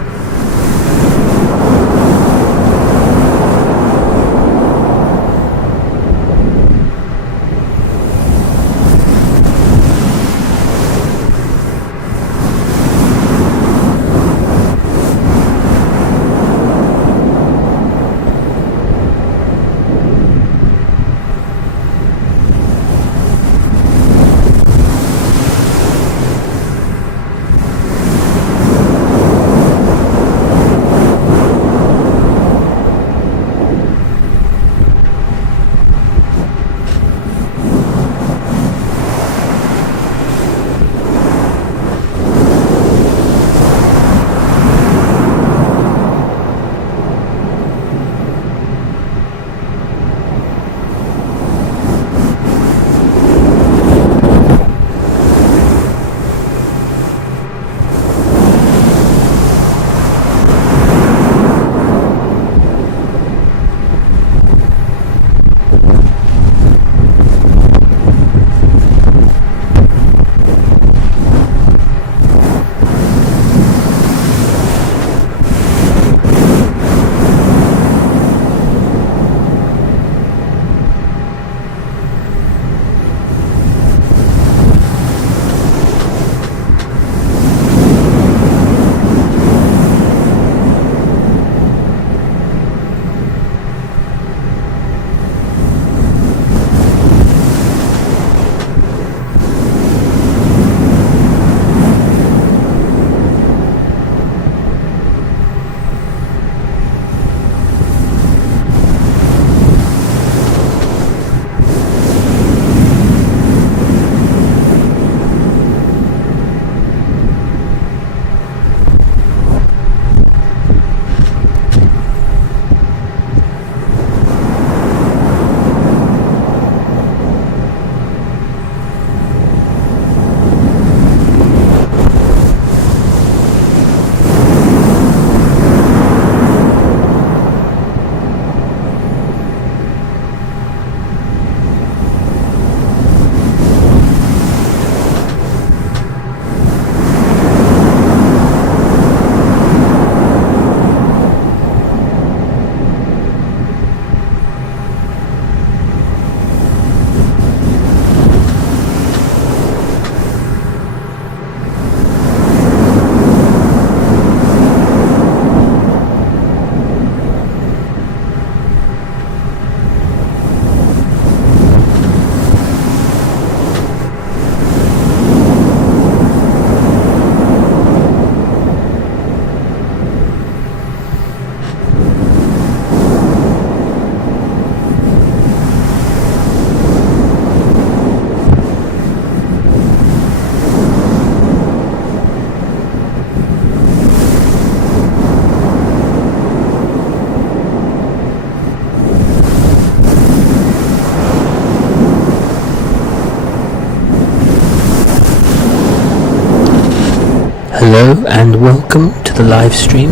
Hello and welcome to the live stream.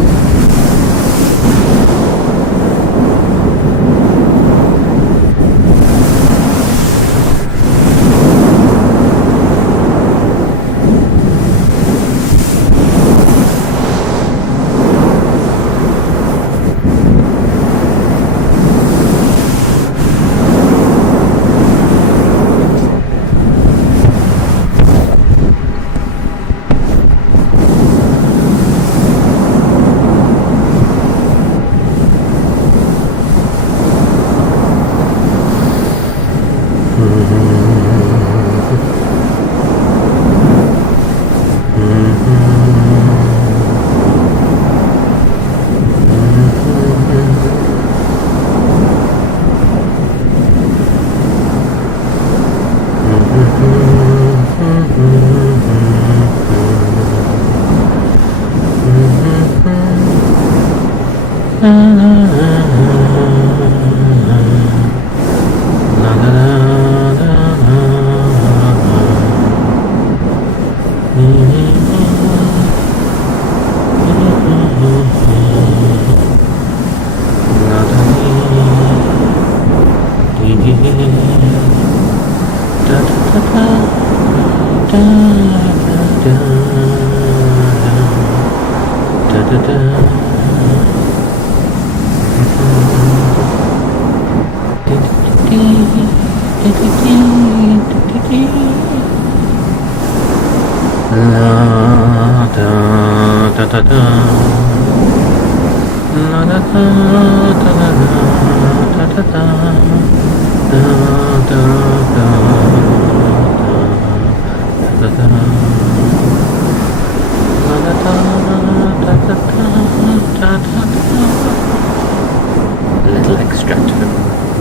A little extract from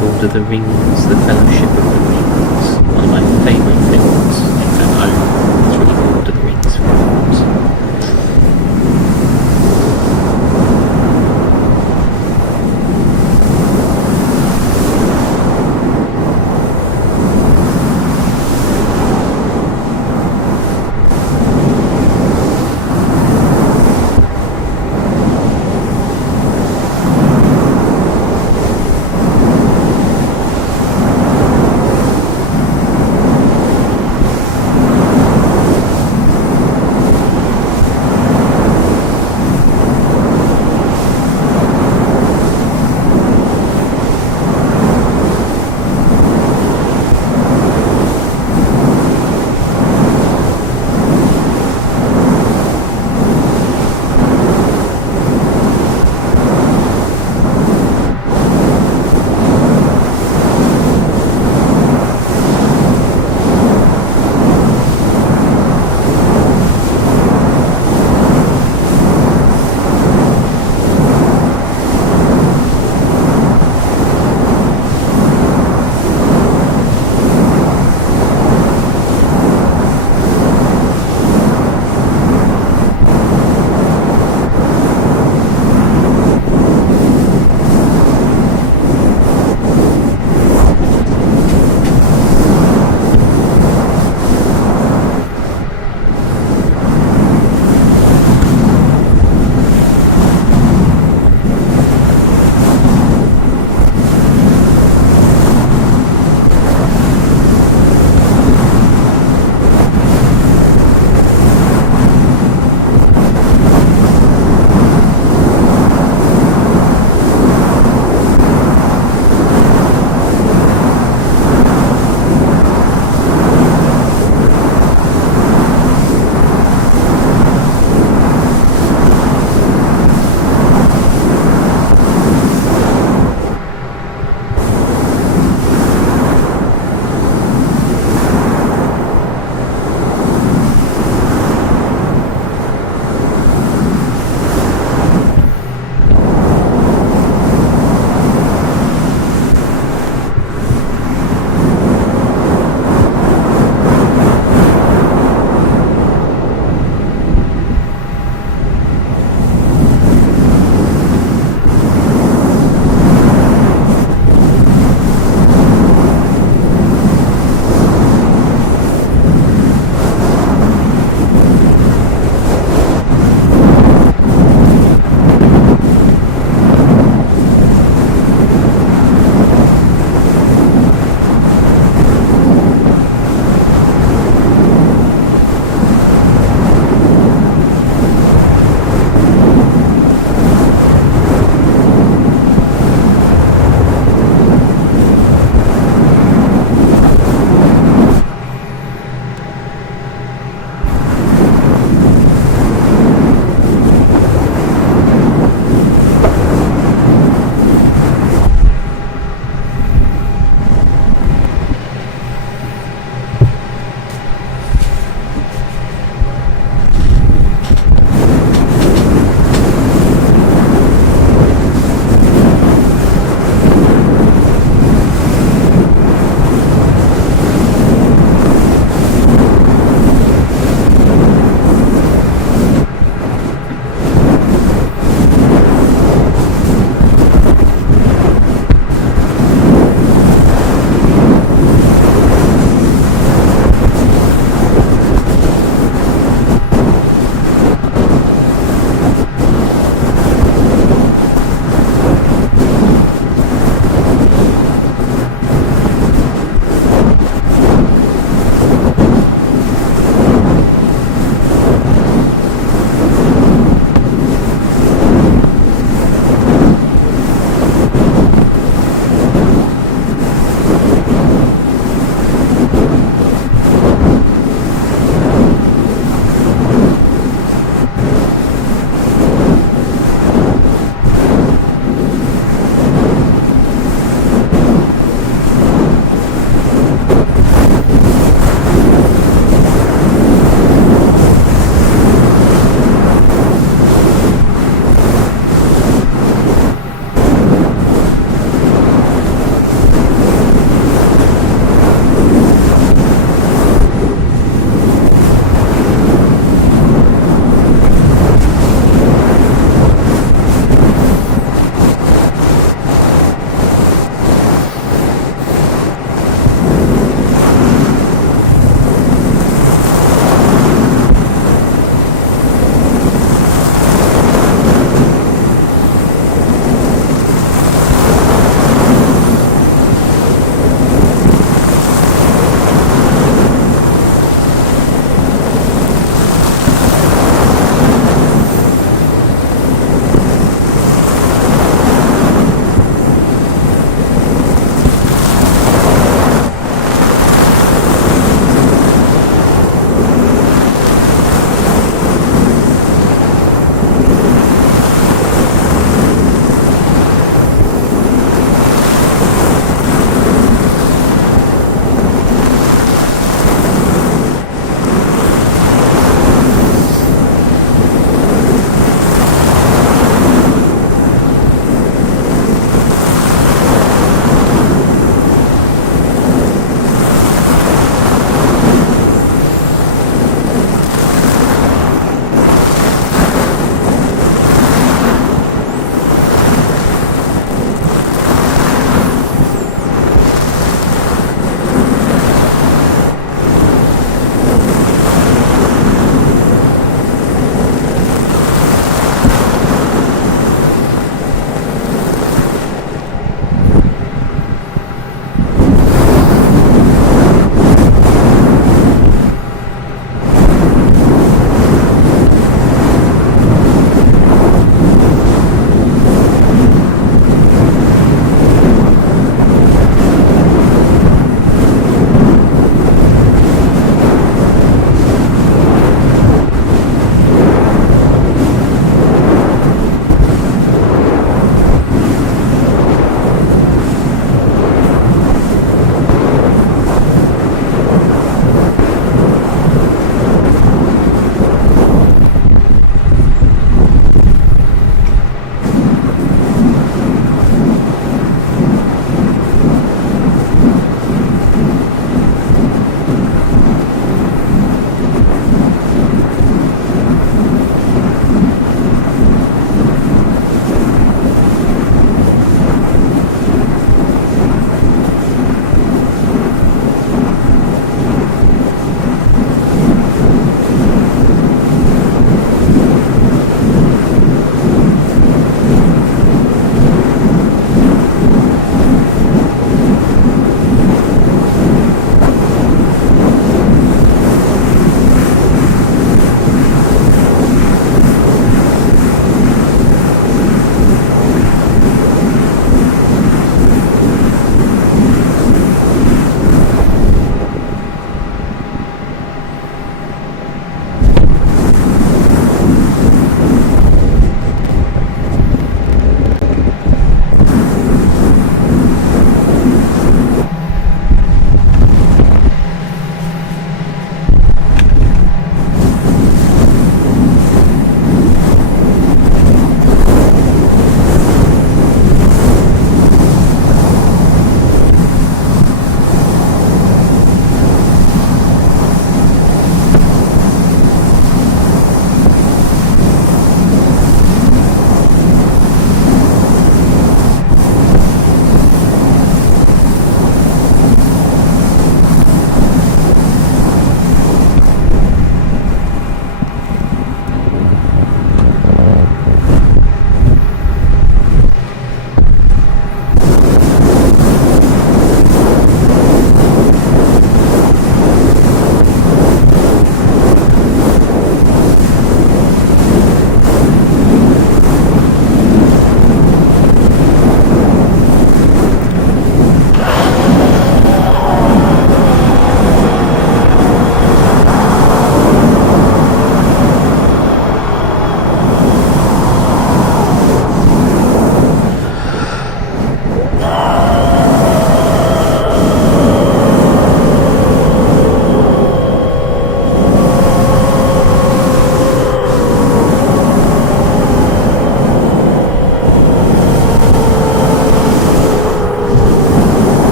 Lord of the Rings, The Fellowship of the Rings, one of my favourite films. I own 3 Lord of the Rings films.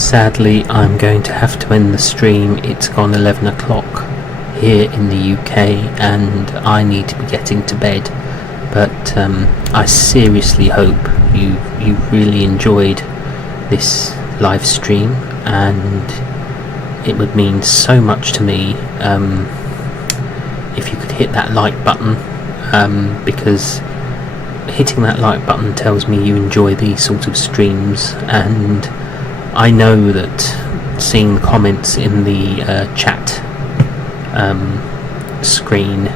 Sadly, I'm going to have to end the stream. It's gone 11 o'clock here in the UK and I need to be getting to bed. But I seriously hope you really enjoyed this live stream, and it would mean so much to me if you could hit that like button, because hitting that like button tells me you enjoy these sort of streams, and I know that seeing the comments in the chat screen,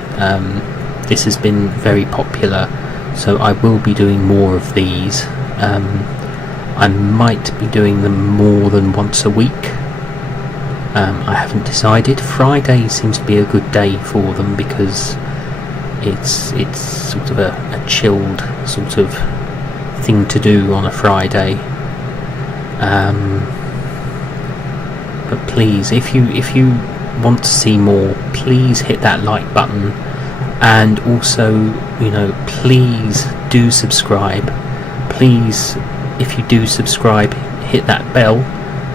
this has been very popular, so I will be doing more of these. I might be doing them more than once a week. I haven't decided. Friday seems to be a good day for them because it's sort of a chilled sort of thing to do on a Friday. But please, if you want to see more, please hit that like button, and also, please do subscribe. Please, if you do subscribe, hit that bell,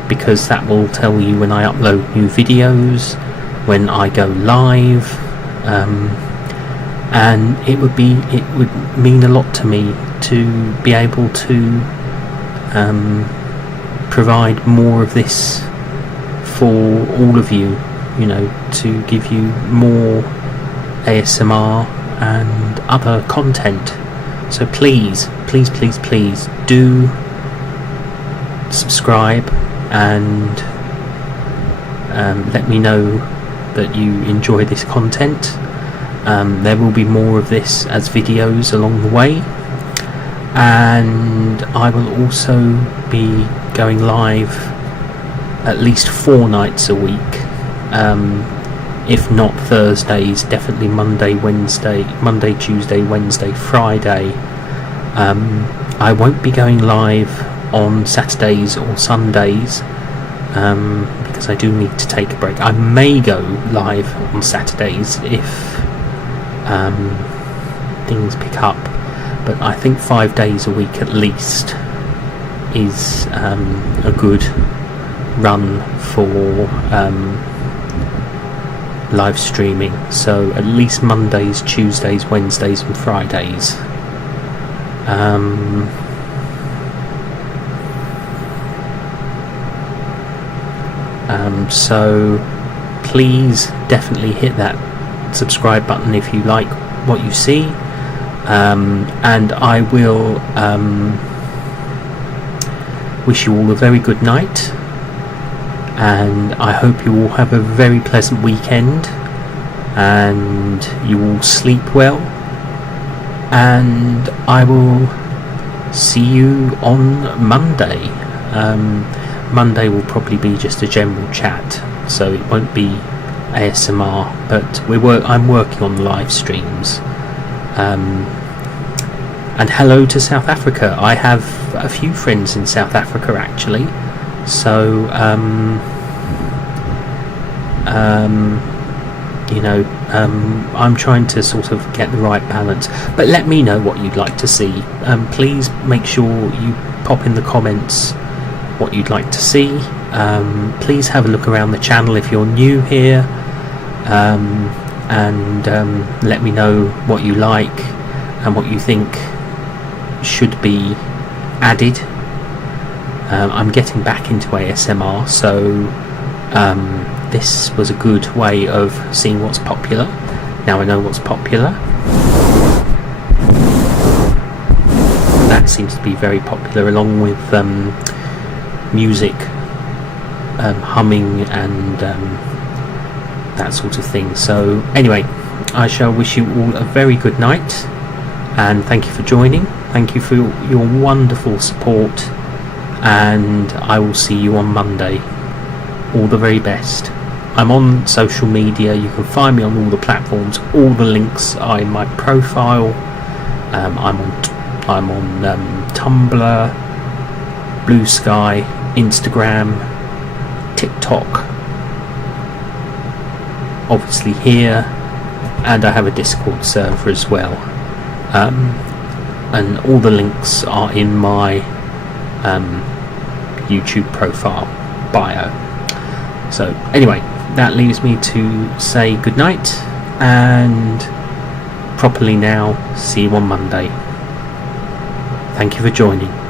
because that will tell you when I upload new videos, when I go live, and it would mean a lot to me to be able to provide more of this for all of you, to give you more ASMR and other content. So please do subscribe and let me know that you enjoy this content. There will be more of this as videos along the way, and I will also be going live at least 4 nights a week, if not Thursdays, definitely Monday, Tuesday, Wednesday, Friday. I won't be going live on Saturdays or Sundays, because I do need to take a break. I may go live on Saturdays if things pick up, but I think 5 days a week at least is a good run for live streaming. So at least Mondays, Tuesdays, Wednesdays and Fridays. So please definitely hit that subscribe button if you like what you see, and I will wish you all a very good night, and I hope you all have a very pleasant weekend and you all sleep well, and I will see you on Monday. Monday will probably be just a general chat, so it won't be ASMR, but I'm working on live streams. And hello to South Africa. I have a few friends in South Africa actually, so I'm trying to sort of get the right balance. But let me know what you'd like to see. Please make sure you pop in the comments what you'd like to see. Please have a look around the channel if you're new here, and let me know what you like and what you think should be added. I'm getting back into ASMR, so this was a good way of seeing what's popular. Now I know what's popular. That seems to be very popular, along with music, humming and that sort of thing. So anyway, I shall wish you all a very good night, and thank you for joining. Thank you for your wonderful support, and I will see you on Monday. All the very best. I'm on social media. You can find me on all the platforms. All the links are in my profile. I'm on Tumblr, Blue Sky, Instagram, TikTok, obviously here, and I have a Discord server as well. And all the links are in my YouTube profile bio. So anyway, that leaves me to say goodnight, and properly now see you on Monday. Thank you for joining.